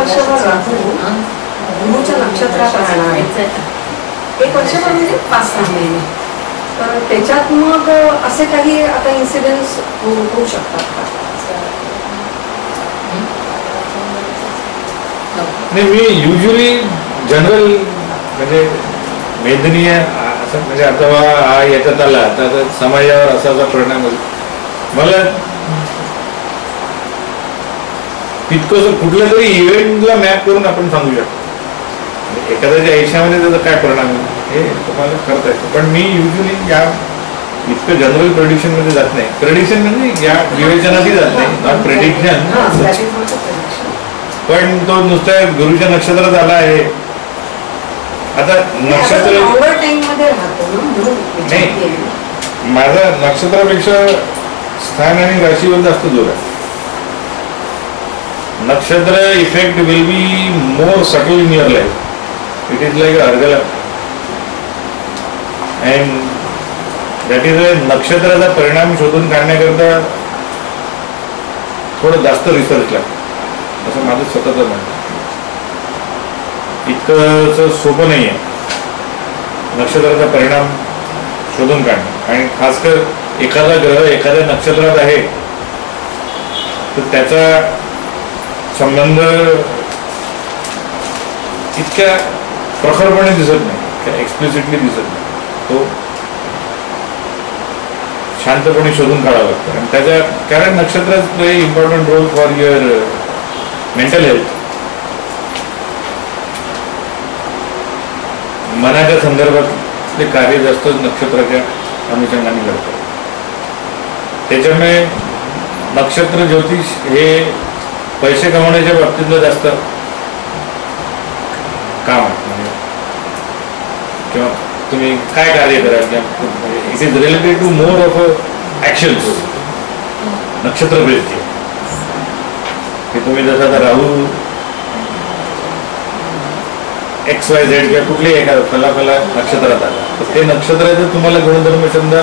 वर्षभर राहून गुरुच्या नक्षत्रात राहणार. 1 वर्षभर म्हणजे 5-6 महिने. तर त्याच्यात मग असे काही आता इन्सिडेंट्स होऊ शकतात का? नाही, मी युजली जनरल म्हणजे वेदनीय असं म्हणजे आता हा याच्यात आला तर समाजावर असा परिणाम होईल. मला तितकंसं कुठल्या तरी इव्हेंटला मॅप करून आपण सांगू शकतो एखाद्याच्या आयुष्यामध्ये त्याचा काय परिणाम हे तुम्हाला करता येतं. पण मी युजली या इतकं जनरल प्रेडिक्शन मध्ये जात नाही. प्रेडिक्शन म्हणजे या विवेचनातही जात नाही, नॉट प्रेडिक्शन. पण तो नुसत्या गुरुच्या नक्षत्रात आला आहे. आता नक्षत्र नाही, माझा नक्षत्रापेक्षा स्थान आणि राशीवर जास्त जोर आहे. Nakshatra effect will be more subtle in your life. It is like argala and that is a नक्षत्राचा परिणाम शोधून काढण्याकरता थोडं जास्त रिसर्च लागतं असं माझं स्वतःच म्हणणं. इतकं सोपं नाही आहे नक्षत्राचा परिणाम शोधून काढणं. आणि खासकर एखादा ग्रह एखाद्या नक्षत्रात आहे तर त्याचा संबंध इतक्या प्रखरपणे दिसत नाही, एक्सप्लिसिटली दिसत नाही. तो शांतपणे शोधून काढावा लागतो. आणि त्याच्या कारण नक्षत्र play important role for your mental health. मनाच्या संदर्भात ते कार्य जास्त नक्षत्राच्या अनुषंगाने करतात. त्याच्यामुळे नक्षत्र ज्योतिष हे पैसे कमवण्याच्या बाबतीतलं जास्त काम आहे. म्हणजे किंवा तुम्ही काय कार्य कराल it is related to more of actions नक्षत्र बेस्ड. की तुम्ही जसं आता राहू XYZ किंवा कुठलेही एखादं फला नक्षत्रात आला तर ते नक्षत्राचं तुम्हाला गुणधर्म समजा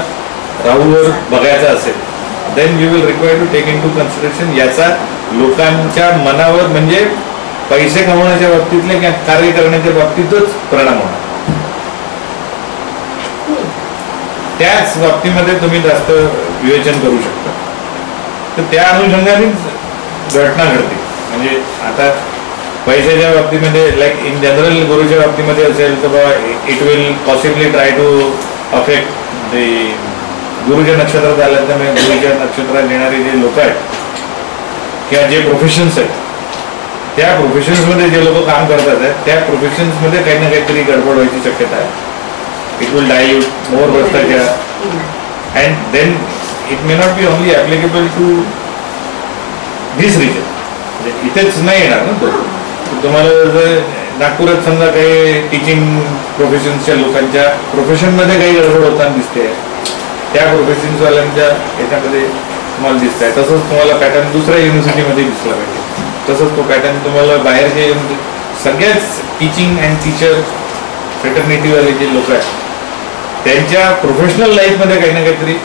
राहूवर बघायचा असेल then you will require to take into consideration याचा लोकांच्या मनावर म्हणजे पैसे कमवण्याच्या बाबतीतले किंवा कार्य करण्याच्या बाबतीतच परिणाम होणार. त्याच बाबतीमध्ये तुम्ही जास्त विवेचन करू शकता. तर त्या अनुषंगानेच घटना घडते. म्हणजे आता पैशाच्या बाबतीमध्ये लाईक इन जनरल गुरुच्या बाबतीमध्ये असेल तर बाबा it will possibly try to affect the गुरुच्या नक्षत्रात आल्या त्यामुळे गुरुच्या नक्षत्रात येणारे जे लोक आहेत किंवा जे प्रोफेशन्स आहेत त्या प्रोफेशन्समध्ये जे लोक काम करतात आहेत त्या प्रोफेशन्समध्ये काही ना काहीतरी गडबड व्हायची शक्यता आहे. इट विल डायल्यूट मोर भ्रष्टाचार and then it may not be only applicable to this region. म्हणजे इथेच नाही येणार ना तो. तुम्हाला जर नागपुरात समजा काही टीचिंग प्रोफेशन्सच्या लोकांच्या प्रोफेशनमध्ये काही गडबड होताना दिसते त्या प्रोफेशन्सवाल्यांच्या याच्यामध्ये तुम्हाला दिसत आहे. तसंच तुम्हाला पॅटर्न दुसऱ्या युनिव्हर्सिटीमध्ये दिसला पाहिजे. तसंच तो पॅटर्न तुम्हाला बाहेरचे सगळ्याच टीचिंग अँड टीचर फ्रेटर्निटीवाले जे लोक आहेत त्यांच्या प्रोफेशनल लाईफमध्ये काही ना काहीतरी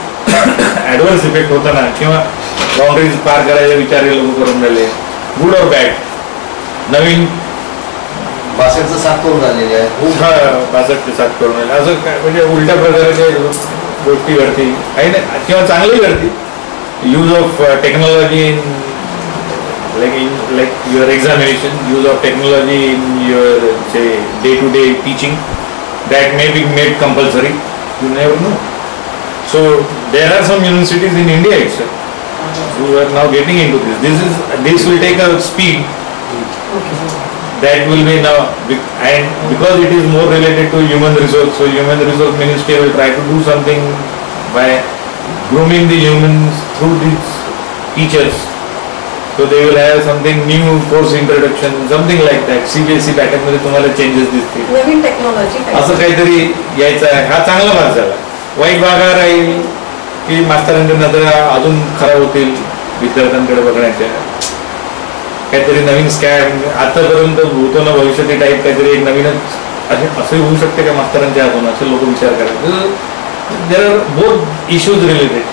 ॲडव्हर्स इफेक्ट होताना किंवा बाउंड्रीज पार करायचे विचार लोक करून राहिले गुड ऑर बॅड. नवीन 62 करून झालेले आहे. 62 करून राहिले असं काय म्हणजे उलट्या प्रकारच्या गोष्टी घडती काही नाही किंवा चांगली घडती. Use of technology in like your examination, use of technology in your say day-to-day teaching that may be made compulsory. You never know. So there are some universities in India itself who are now getting into this. This will take a speed that will be now, and because it is more related to human resource, so human resource ministry will try to do something by grooming the humans through these teachers. So they will have something new, course introduction, something like that. CBSE pattern मध्ये तुम्हाला changes दिसतील. नवीन technology असं काहीतरी यायचं आहे. हा चांगला भाग झाला. वाईट भाग हा राहील की मास्तरांच्या नजरा अजून खराब होतील विद्यार्थ्यांकडे बघण्याच्या. काहीतरी नवीन स्कॅम आतापर्यंत होतो ना भविष्यातील टाईप काहीतरी एक नवीनच असं होऊ शकते का मास्तरांच्या हातून असे लोक विचार करायचे. There are both issues related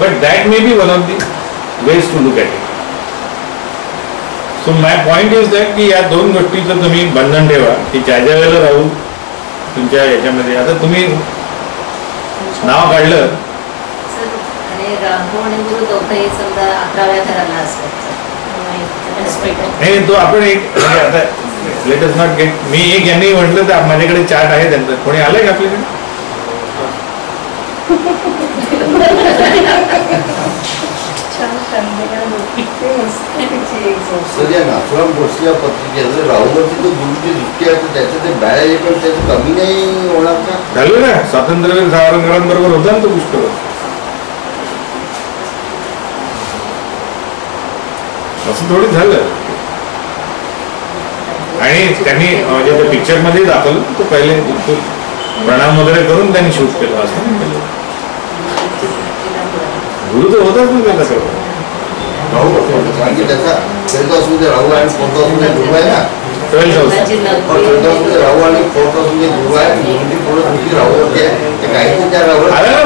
but that may be one of the ways to look at it. So my point is that की या दोन गोष्टीचं तुम्ही बंधन ठेवा की ज्या ज्या वेळेला राहू तुमच्या याच्यामध्ये. आता तुम्ही नाव काढलं आणि राहू आणि गुरु दोघंही समजा 11व्या घराला असतात. नाही तो आपण एक म्हणजे आता लेट अस नॉट गेट. मी एक यांनी म्हटलं तर माझ्याकडे चार्ट आहे त्यांचं. कोणी आलंय का आपल्याकडे? नाथुराम गोडसे या पत्रिकेत राहुलवरती तो गुरुची दृष्टी आहे तर त्याचं ते बॅड आहे पण त्याचं कमी नाही होणार का? झालं ना स्वातंत्र्यवीर सावरकरांबरोबर होता ना तो पुष्कळ. असं थोडी झालं. आणि त्यांनी म्हणजे त्या पिक्चर मध्ये दाखवलं तो पहिले प्रणाम वगैरे करून त्यांनी शूट केलं असं नाही केलं. गुरु तर होताच ना त्याचा सगळं. कारण की त्याचा 12th हाऊस मध्ये राहू आणि 4th हाऊस मध्ये गुरु आहे ना. 12th हाऊस 12th हाऊस मध्ये राहू आणि 4th हाऊस मध्ये गुरु आहे. गुरुची पूर्ण दृष्टी राहूवरती आहे ते काही त्या राहू आला ना.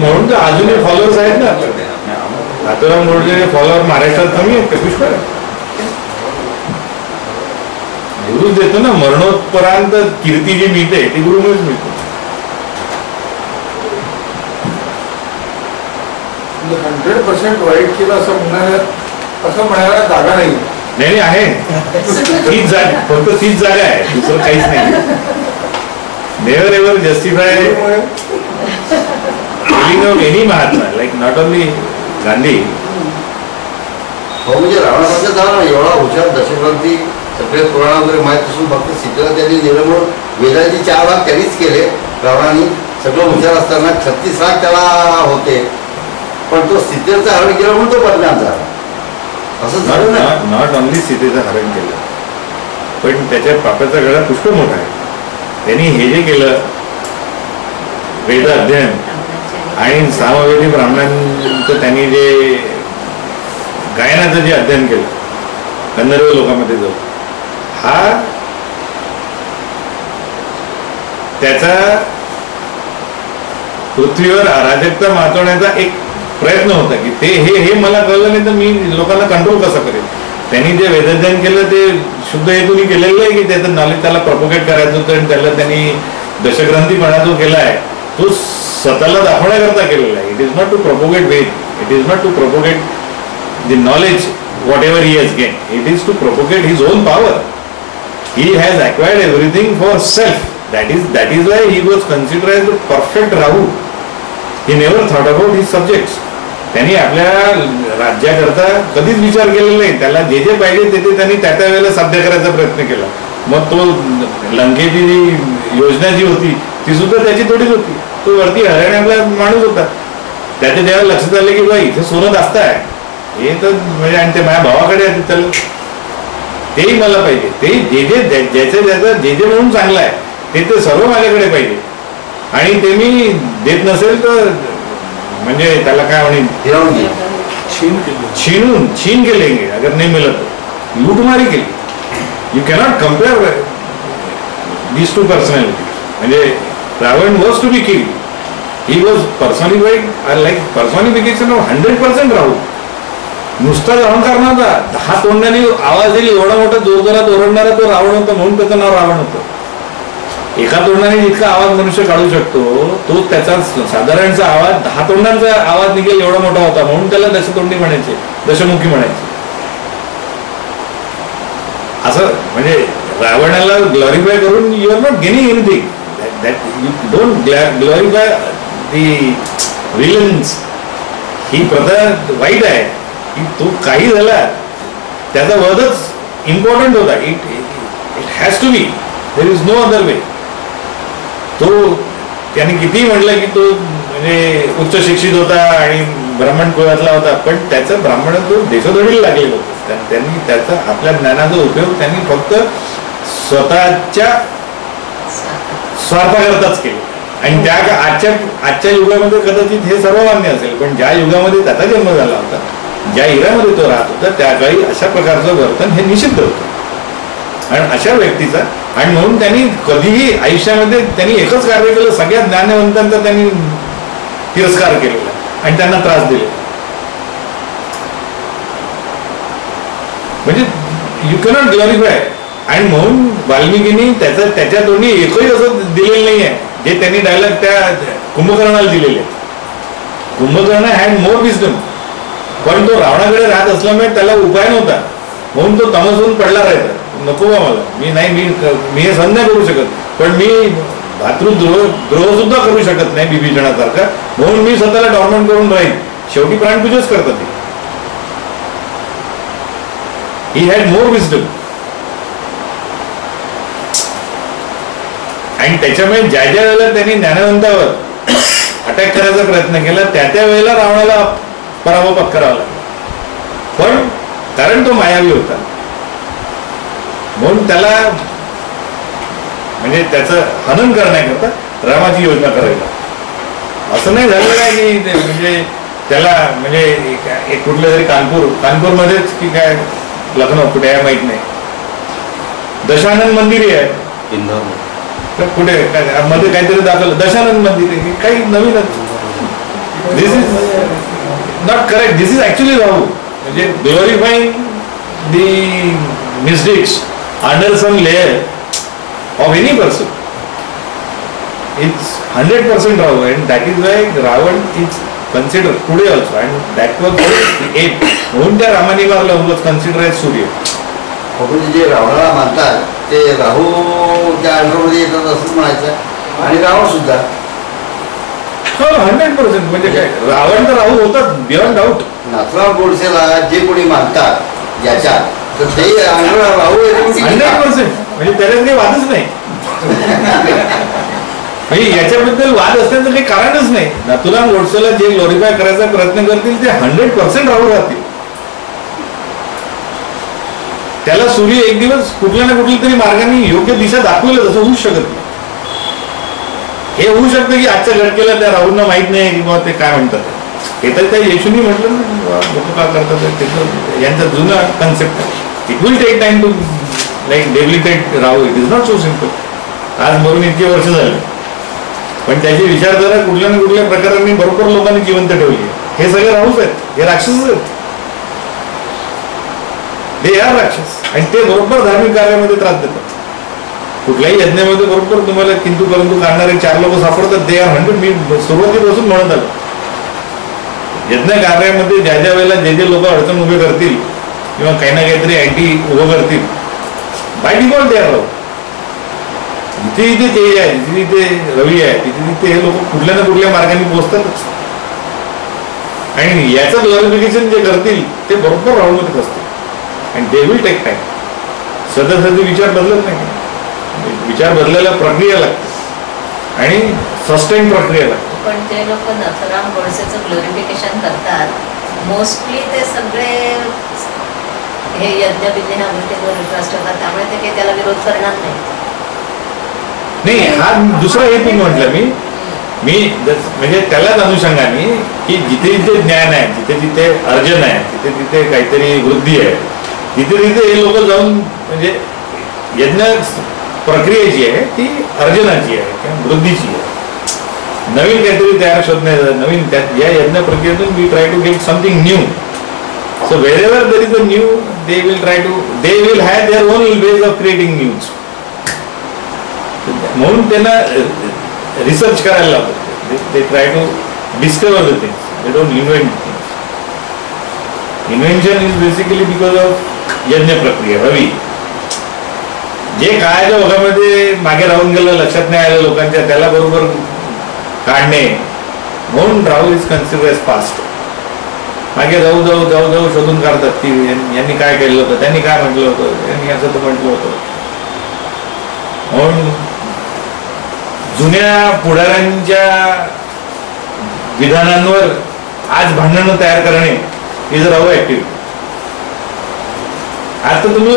म्हणून तर अजूनही फॉलोअर्स आहेत ना. नाथुराम गोडसे फॉलोअर महाराष्ट्रात कमी आहेत का? पुष्कळ गुरु देतो ना. मरणोत्तरांत कीर्ती जी मिळते ती गुरुमुळेच मिळते. 100% वाईट केलं असं म्हणायला जागा नाही. नाही आहे तीच जागा. फक्त तीच जागा आहे. दुसरं काहीच नाही. Never ever justify killing of any Mahatma like not only Gandhi. हो म्हणजे रावणाबद्दल झाला ना एवढा हुशार दशक्रांती सगळे पुराण वगैरे माहीत असून फक्त सीतेला त्यांनी दिलं म्हणून वेदाचे 4 भाग त्यांनीच केले. रावणाने सगळं हुशार असताना 36 लाख त्याला होते पण तो सीतेचं हरण केलं म्हणून तो बदनाम झाला. असं झालं ना. नॉट ओनली सीतेचं हरण केलं पण त्याच्या पापाचा गळा पुष्कळ मोठा आहे. त्यांनी हे जे केलं वेद अध्ययन आणि सामवेदी ब्राह्मणांचं त्यांनी जे गायनाचं जे अध्ययन केलं गंधर्व लोकांमध्ये जो हा त्याचा पृथ्वीवर अराजकता माचवण्याचा एक प्रयत्न होता की ते हे मला कळलं नाही तर मी लोकांना कंट्रोल कसं करेल. त्यांनी जे वेदाध्ययन केलं ते शुद्ध हेतूने केलेलं आहे की त्याचं नॉलेज त्याला प्रपोगेट करायचं होतं आणि त्याला त्यांनी दशग्रंथीपणा जो केला आहे तो स्वतःला दाखवण्याकरता केलेला आहे. It is not to propagate Ved. It is not to propagate the knowledge whatever he has gained. It is to propagate his own power. He has acquired everything for self. That is why he was considered as the perfect Rahu. He never thought about his subjects. त्यांनी आपल्या राज्याकरता कधीच विचार केलेला नाही. त्याला जे जे पाहिजे ते त्यांनी त्या वेळेला साध्य करायचा प्रयत्न केला. मग तो लंकेची जी योजना जी होती ती सुद्धा त्याची थोडीच होती. तो वरती हरियाणाला माणूस होता. त्याच्या जेव्हा लक्षात आलं की बाई इथे सोनं जास्त आहे हे तर म्हणजे आणि ते माझ्या भावाकडे आहे त्याला तेही मला पाहिजे. ते ज्याचं जे म्हणून चांगलं आहे ते सर्व माझ्याकडे पाहिजे आणि ते मी देत नसेल तर म्हणजे त्याला काय म्हणेल छीन केले अगर नाही मिळत तर लूटमारी केली. You cannot compare these to personality. म्हणजे Ravan was to be killed. He was personified like personification of 100% Rahu. नुसताच अहंकार नव्हता. 10 तोंडाने आवाज दिली एवढा मोठा जोरजोरात ओरडणारा तो रावण होता म्हणून त्याचं नाव रावण होतं. एका तोंडाने जितका आवाज मनुष्य काढू शकतो तो त्याचा साधारणचा आवाज 10 तोंडांचा आवाज निघेल एवढा मोठा होता म्हणून त्याला दशतोंडी म्हणायचे दशमुखी म्हणायचे. असं म्हणजे रावणाला ग्लोरिफाय करून you are not gaining anything. That you don't glorify the villains. ही प्रथा वाईट आहे की तो काही झाला त्याचा वधच इम्पॉर्टंट होता. It has to be. There is no other way. तो त्याने कितीही म्हटलं की तो म्हणजे उच्च शिक्षित होता आणि ब्राह्मण कुळातला होता पण त्याचं ब्राह्मण तो देशोधडीला लागलेलं होतं. त्यांनी त्याचा आपल्या ज्ञानाचा उपयोग त्यांनी फक्त स्वतःच्या स्वार्थाकरताच केला. आणि त्या आजच्या युगामध्ये कदाचित हे सर्वमान्य असेल पण ज्या युगामध्ये त्याचा जन्म झाला होता ज्या इरामध्ये तो राहत होता त्या काळी अशा प्रकारचं वर्तन हे निषिद्ध होतं. आणि अशा व्यक्तीचा आणि म्हणून त्यांनी कधीही आयुष्यामध्ये त्यांनी एकच कार्य केलं सगळ्या ज्ञानवंतांचा त्यांनी तिरस्कार केलेला आणि त्यांना त्रास दिले. म्हणजे यू कॅनॉट ग्लोरिफाय. आणि म्हणून वाल्मिकीनी त्याच्या दोन्ही एकही असं दिलेलं नाही आहे जे त्यांनी डायलॉग त्या कुंभकर्णाला दिलेले. कुंभकर्ण हॅड मोर विजडम, पण तो रावणाकडे राहत असल्यामुळे त्याला उपाय नव्हता, म्हणून तो तमसून पडला राहायचा. नको बा मला, मी हे सहन नाही करू शकत, पण मी भातृद्रोह सुद्धा करू शकत नाही विभीषणासारखा, म्हणून मी स्वतःला डॉर्मंट करून राहील. शेवटी प्राणपूजाच करतात ते. He had more wisdom. आणि त्याच्यामुळे ज्या ज्या वेळेला त्यांनी ज्ञानवंतावर अटॅक करायचा प्रयत्न केला त्या वेळेला रावणाला पराभव पत्करावा लागला. पण कारण तो मायावी होता म्हणून त्याला म्हणजे त्याचं हनन करण्याकरता रामाची योजना करायला. असं नाही झालेलं आहे की म्हणजे त्याला म्हणजे कुठलं तरी कानपूरमध्येच की काय लखनौ कुठे आहे माहित नाही, दशानन मंदिर आहे कुठे मध्ये काहीतरी दाखवलं दशानंद मंदिर काही नवीनच. This is not correct. This is actually Rahu म्हणजे glorifying the mistakes under some layer of any person. It's 100% Rahu and that is why Ravan is consider today also and that was at. म्हणून त्या रामाने मारलं वॉज कन्सिडर एज सूर्य. जे रावणाला मानतात ते राहूच्या अंडरमध्ये येतात असंच म्हणायचं. आणि रावण सुद्धा 100% म्हणजे काय रावण तर राहू होतात बियॉन्ड डाऊट. नाथराव गोडसेला जे कोणी मानतात याच्यात तर ते राहू 100% म्हणजे त्याच्यात काही वादच नाही. म्हणजे याच्याबद्दल वाद असण्याचं काही कारणच नाही. नाथुराम गोडसेला जे ग्लोरिफाय करायचा प्रयत्न करतील ते 100% राहू राहतील. त्याला सूर्य एक दिवस कुठल्या ना कुठल्या तरी मार्गाने योग्य दिशा दाखवलं तसं होऊच शकत नाही. हे होऊ शकतं की आजच्या घटकेला त्या राहूंना माहित नाही किंवा ते काय म्हणतात. हे तर त्या येशूनी म्हटलं ना लोक का करतात यांचा जुना कन्सेप्ट आहे. It will take time to like debilitate Rahu. It is not so simple. आज मरून इतके वर्ष झाले पण त्याची विचारधारा कुठल्या ना कुठल्या प्रकाराने बरोबर लोकांनी जिवंत ठेवली. हे सगळे राहूच आहेत, हे राक्षसच आहेत. ते या राक्षस आणि ते बरोबर धार्मिक कार्यामध्ये त्रास देतात. कुठल्याही यज्ञामध्ये बरोबर तुम्हाला किंतु परंतु काढणारे 4 लोक सापडतात. ते 100. मी सुरुवातीपासून म्हणत आलो यज्ञ कार्यामध्ये ज्या ज्या वेळेला जे लोक अडचण उभे करतील किंवा काही ना काहीतरी अँटी उभं करतील बाय डिफॉल्ट ते राहू. जिथे जिथे ते आहे जिथे जिथे रवी आहे तिथे तिथे हे लोक कुठल्या ना कुठल्या मार्गाने पोहोचतातच. आणि याचं ग्लोरिफिकेशन जे करतील ते बरोबर राहूनच असते. And they will take time. सध्या विचार बदलत नाही. विचार बदलायला प्रक्रिया लागते आणि सस्टेन प्रक्रिया लागते. पण जे लोक नाथराम गोडसेचं ग्लोरिफिकेशन करतात मोस्टली ते सगळे हे यज्ञ विज्ञ ह्या गोष्टींवर विश्वास ठेवतात. त्यामुळे ते काही त्याला विरोध करणार नाही. हा दुसरा हेतू म्हटलं मी म्हणजे त्यालाच अनुषंगाने की जिथे जिथे ज्ञान आहे जिथे जिथे अर्जन आहे तिथे तिथे काहीतरी वृद्धी आहे तिथे तिथे हे लोक जाऊन म्हणजे यज्ञ प्रक्रिया जी आहे ती अर्जनाची आहे किंवा वृद्धीची आहे. नवीन काहीतरी तयार शोधण्याचं नवीन त्यात या यज्ञ प्रक्रियेतून we try to get something new. So wherever there is a new they will have their own ways of creating news. म्हणून त्यांना रिसर्च करायला लावतात. They try to discover the things. They don't invent things. Invention is basically because of यज्ञ प्रक्रिया. रवी जे काळाच्या ओघामध्ये मागे राहून गेलं लक्षात नाही आलं लोकांच्या त्याला बरोबर काढणे म्हणून राहू इज कन्सिडर एज पास्ट. मागे जाऊ जाऊ जाऊ जाऊ शोधून काढतात की यांनी काय केलं होतं त्यांनी काय म्हटलं होतं यांनी असं तर म्हटलं होतं. म्हणून जुन्या पुढाऱ्यांच्या विधानांवर आज भांडणं तयार करणे इज राहू ऍक्टिव्हिटी. आज तर तुम्ही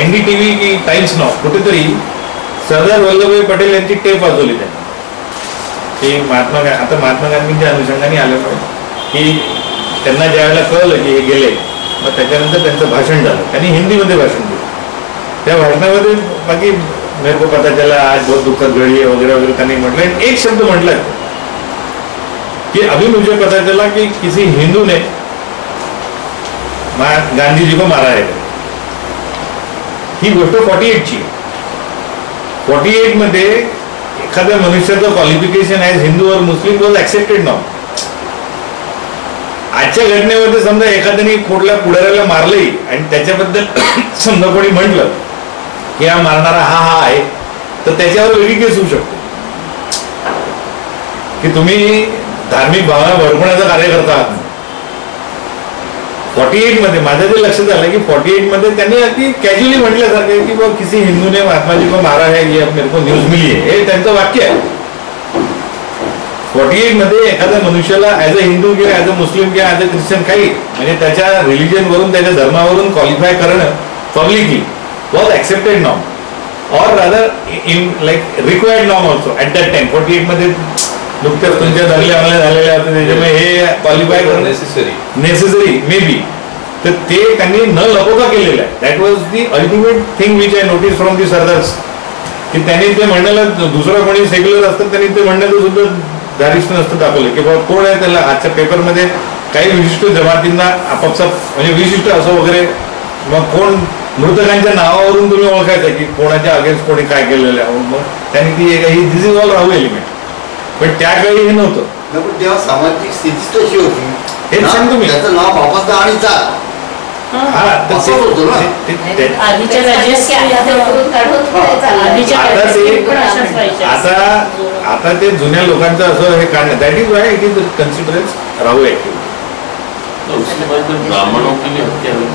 NDTV की टाइम्स नाव कुठेतरी सरदार वल्लभभाई पटेल यांची टेप वाजवली त्यांनी की महात्मा गांधींच्या अनुषंगाने आल्यामुळे की त्यांना ज्या वेळेला कळलं की हे गेले मग त्याच्यानंतर त्यांचं भाषण झालं. त्यांनी हिंदीमध्ये भाषण दिलं. त्या भाषणामध्ये बाकी मेरे को पता चला आज बहुत दुखद घड़ी है वगैरह वगैरह त्यांनी म्हटलं. एक शब्द म्हटला कि अभी मुझे पता चला कि किसी हिंदू ने गांधी जी को मारा है. ही गोष्ट 48ची आहे. 48 मध्ये एखाद्या मनुष्याचं क्वालिफिकेशन ॲज हिंदू और मुस्लिम वॉज ऍक्सेप्टेड नाव. आजच्या घटनेमध्ये समजा एखाद्याने कुठल्या पुढाऱ्याला मारलंही आणि त्याच्याबद्दल समजा कोणी म्हटलं की हा मारणारा हा आहे, तर त्याच्यावर वेगळी केस होऊ शकते की तुम्ही धार्मिक भावना भडकवण्याचं कार्य करता आहात. 48 मध्ये माझं जे लक्षात आलं की 48 मध्ये त्यांनी अगदी कॅज्युअली म्हटल्यासारखं की बा किसी हिंदू ने महात्मा जी को मारा है, ये मेरे को न्यूज मिली है, हे त्यांचं वाक्य आहे. 48 मध्ये एखाद्या मनुष्याला ऍज अ हिंदू किंवा ऍज अ मुस्लिम किंवा ऍज अ ख्रिश्चन काही म्हणजे त्याच्या रिलिजन वरून त्याच्या धर्मावरून क्वालिफाय करणं पब्लिकली वॉज ऍक्सेप्टेड नॉर्म, और rather in like required norm also at that time. 48 मध्ये नुकत्याच तुमच्या धरले झालेले होते, त्याच्यामुळे हे क्वालिफाय करणं नेसेसरी मे बी. तर ते त्यांनी न लपवता केलेलं आहे. That was the ultimate thing which I notice from the sardars, की त्यांनी ते म्हणण्याला दुसरं कोणी सेक्युलर असतं त्यांनी ते म्हणण्याचं सुद्धा धारिष्ट नसतं दाखवलं की बाबा कोण आहे त्याला. आजच्या पेपरमध्ये काही विशिष्ट जमातींना आपापसात म्हणजे विशिष्ट असं वगैरे, मग कोण मृतकांच्या नावावरून तुम्ही ओळखायचं की कोणाच्या अगेन्स्ट कोणी काय केलेलं आहे. मग त्यांनी ती एक दिस इज ऑल राहू एलिमेंट. पण त्या काळी हे नव्हतं. पण तेव्हा सामाजिक स्थितीच तशी होती. हेच सांगतो मी. त्याचं नाव बापाचं आणि चाल हा तर असं होतं ना. आधीच्या राज्यात आता ते जुन्या लोकांचं असं हे काढणं, that is why it is considered Rahu active. ब्राह्मणों की भी हत्या हुई,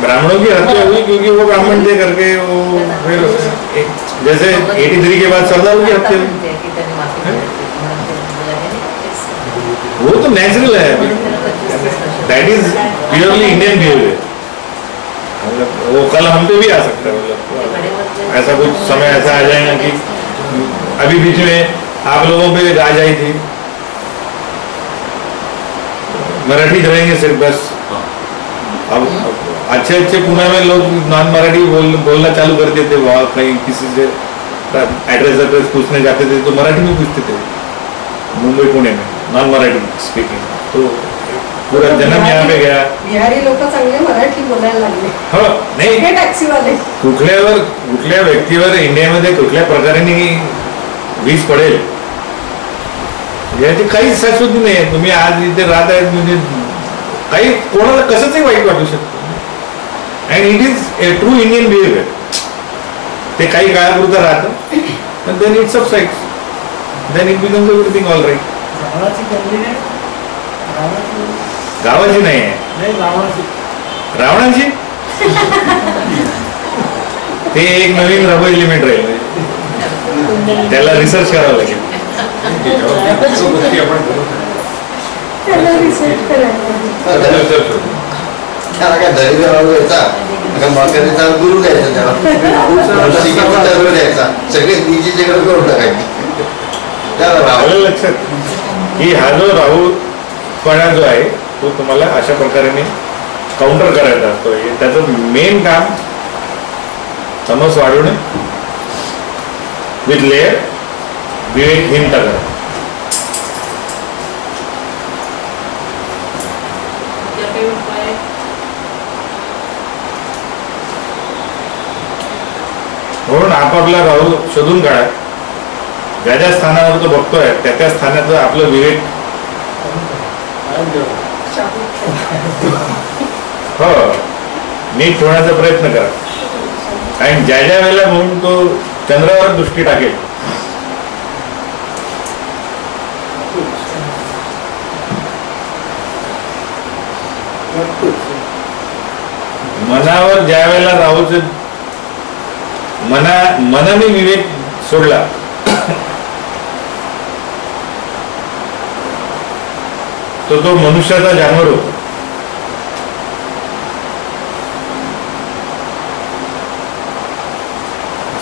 ब्राह्मणों की हत्या हुई क्योंकि वो ब्राह्मण थे करके वो फिर जैसे 83 के बाद सरदारों की हत्या हुई. वो तो नेचुरल है, that is purely Indian behaviour. वो कल हम पे भी आ सकता है. मतलब ऐसा कुछ समय ऐसा आ जाएगा कि अभी बीच में आप लोगों पे राज आई थी, मराठी रहेंगे सिर्फ बस. अब अच्छे अच्छे पुणे में लोग नॉन मराठी बोलना चालू करते थे. वहाँ कहीं किसी से एड्रेस पूछने जाते थे तो मराठी में पूछते थे. मुंबई पुणे में नॉन मराठी स्पीकिंग. तो पूरा जन्म यहाँ पे गया. बिहारी लोक चांगले मराठी बोलायला लागले. हो नाही, हे टॅक्सीवाले कुठल्या व्यक्तीवर इंडियामध्ये कुठल्या प्रकारे वीज पडेल याची काहीच शाश्वती नाही. तुम्ही आज इथे राहत आहेत म्हणजे काही कोणाला कसंही वाईट वाटू शकतं. And it is a true Indian behaviour. ते काही काळापुरतं राहतं पण then it subsides, then it becomes everything all right. गावाची नाही आहे, रावणाची. ते एक नवीन रबर एलिमेंट राहील, त्याला रिसर्च करावं लागेल. त्याला काय दरिद्र राहू द्यायचा, मकरीचा गुरु द्यायचा, त्याला द्यायचा, सगळे निजीच्याकडे करून टाकायचे. त्याला राहू लक्षात की हा जो राहूपणा जो आहे तो तुम्हाला अशा प्रकारे काउंटर करायचा असतो. त्याचं मेन काम समज वाढवणे, विथ लेअर विवेकहीनता करा. म्हणून आपापला राहू शोधून काढा. ज्या ज्या स्थानावर तो बघतोय त्या त्या स्थानाचं आपलं विवेक हो नीट ठेवण्याचा प्रयत्न करा. आणि ज्या ज्या वेळेला म्हणून तो चंद्रावर दृष्टी टाकेल मनावर, ज्या वेळेला राहूच मनाने विवेक सोडला तो मनुष्याचा जानवर होतो.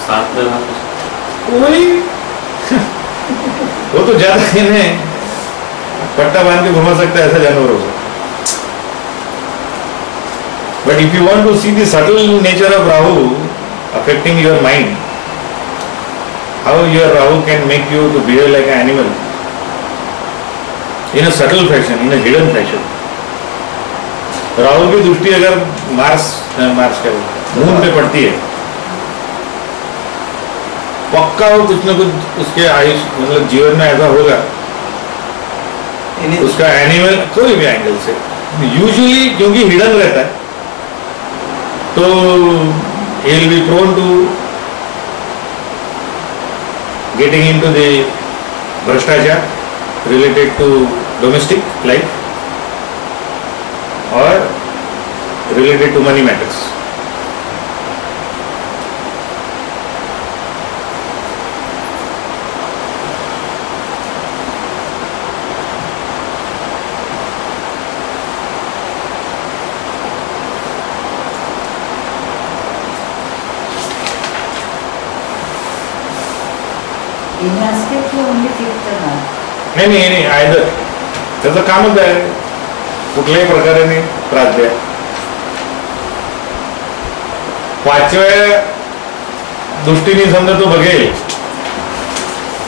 साथ में वो तो ज्यादा इन्हें पट्टा बांध के घुमा सकता है, ऐसा जानवर होगा. But if you want to see the subtle nature of Rahu affecting your mind, how your Rahu can make you to behave like an animal in a subtle fashion, in a hidden fashion. राहु की दृष्टि अगर Mars March क्या बोलते हैं, moon पे पड़ती है, पक्का वो कुछ न कुछ उसके आयुष मतलब जीवन में ऐसा होगा, उसका एनिमल कोई भी एंगल से यूजुअली क्योंकि हिडन रहता है तो he will be prone to getting into the भ्रष्टाचार related to domestic life or related to money matters. नाही आयदर त्याचं कामच आहे कुठल्याही प्रकारे त्रास द्या. 5व्या दृष्टीने समजा तो बघेल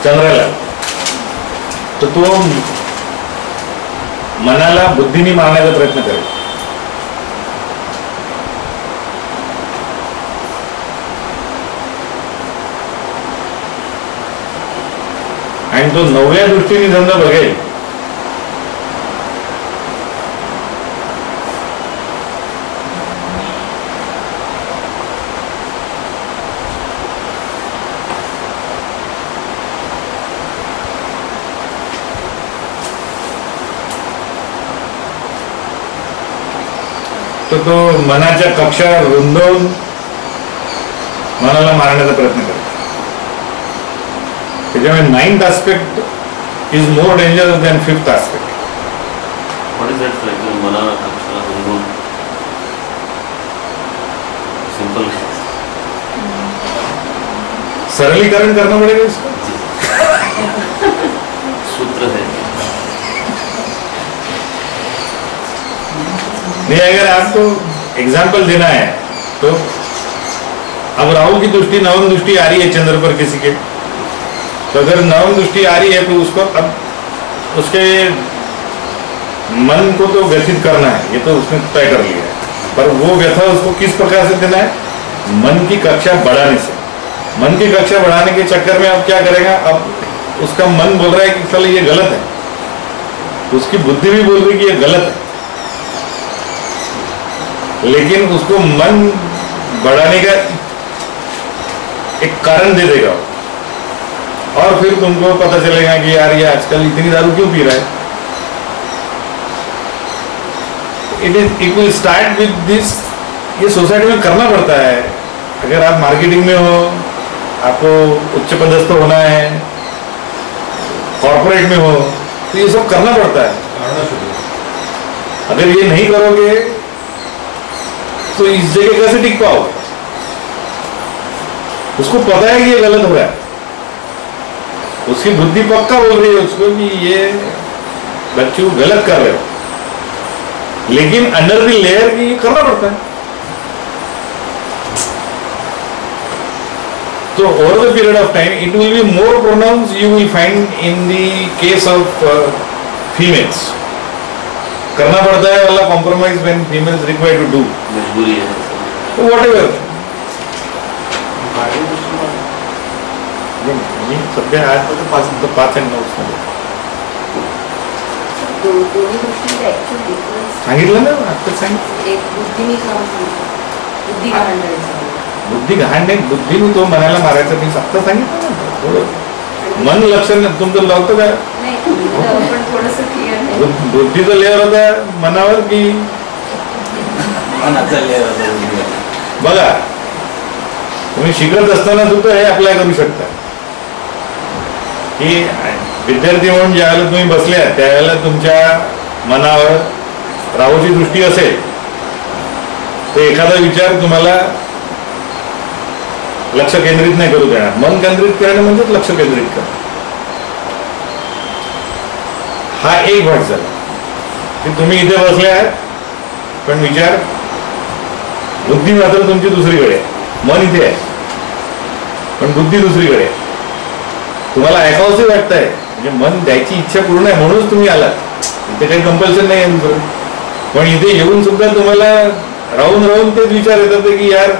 चंद्राला तर तो मनाला बुद्धीने मारण्याचा प्रयत्न करेल. आणि तो 9व्या दृष्टीने समजा बघेल तर तो मनाच्या कक्षा रुंदवून मनाला मारण्याचा प्रयत्न करेल. त्याच्यामुळे 9th aspect is more dangerous than 5th aspect. What is that like? मना कक्षा रुंदवून सिंपल सरलीकरण करना पड़ेगा इसको. सूत्र है. नहीं, अगर आपको एग्जाम्पल देना है तो अब राहु की दृष्टि 9वीं दृष्टि आ रही है चंद्र पर किसी के, तो अगर 9वीं दृष्टि आ रही है तो उसको अब उसके मन को तो व्यथित करना है, ये तो उसने तय कर लिया है, पर वो व्यथा उसको किस प्रकार से देना है? मन की कक्षा बढ़ाने से. मन की कक्षा बढ़ाने के चक्कर में अब क्या करेगा, अब उसका मन बोल रहा है कि चलो ये गलत है, उसकी बुद्धि भी बोल रही है कि ये गलत है, लेकिन उसको मन बढ़ाने का एक कारण दे देगा और फिर तुमको पता चलेगा कि यार ये आजकल इतनी दारू क्यों पी रहा है. इट विल स्टार्ट विद दिस. ये सोसाइटी में करना पड़ता है. अगर आप मार्केटिंग में हो, आपको उच्च पदस्थ होना है, कॉर्पोरेट में हो, तो ये सब करना पड़ता है. अगर ये नहीं करोगे तो इस जगह कैसे टिक पाओगे? उसको पता है कि ये गलत हो रहा है, उसकी बुद्धि पक्का बोल रही है उसको कि ये बच्चों गलत कर रहे हो, लेकिन अंडर द लेयर की करना पड़ता है. तो over the period of time it will be more pronounce. You will find in the case of females करना पड़ता है वाला compromise when females require to do. मजबूरी है. व्हॉटएव्हर. सध्या आज 5 आणि 9 सांगितलं ना आता. एक बुद्धी बुद्धी गहाण नाही, बुद्धीने तो मनाला मारायचा. मी आत्ता सांगितलं ना. थोडं मन लक्ष तुमचं लावतं का? बुद्धीचा लेअर होता मनावर की मनाचा लेअर होता. बघा, तुम्ही शिकत असताना सुद्धा हे अप्लाय करू शकता की विद्यार्थी म्हणून ज्यावेळेला तुम्ही बसल्या त्यावेळेला तुमच्या मनावर राहूची दृष्टी असेल तर एखादा विचार तुम्हाला लक्ष केंद्रित नाही करू देणार. मन केंद्रित करणे म्हणजेच लक्ष केंद्रित करणं. हा एक भाग झाला की तुम्ही इथे बसले आहात पण विचार बुद्धी मात्र तुमची दुसरीकडे आहे. मन इथे आहे पण बुद्धी दुसरीकडे आहे. तुम्हाला ऐकावंसं वाटत आहे म्हणजे मन द्यायची इच्छा पूर्ण आहे म्हणूनच तुम्ही आलात. इथे काही कंपल्शन नाही आहे दुसरं, पण इथे येऊन सुद्धा तुम्हाला राहून राहून तेच विचार येतात की यार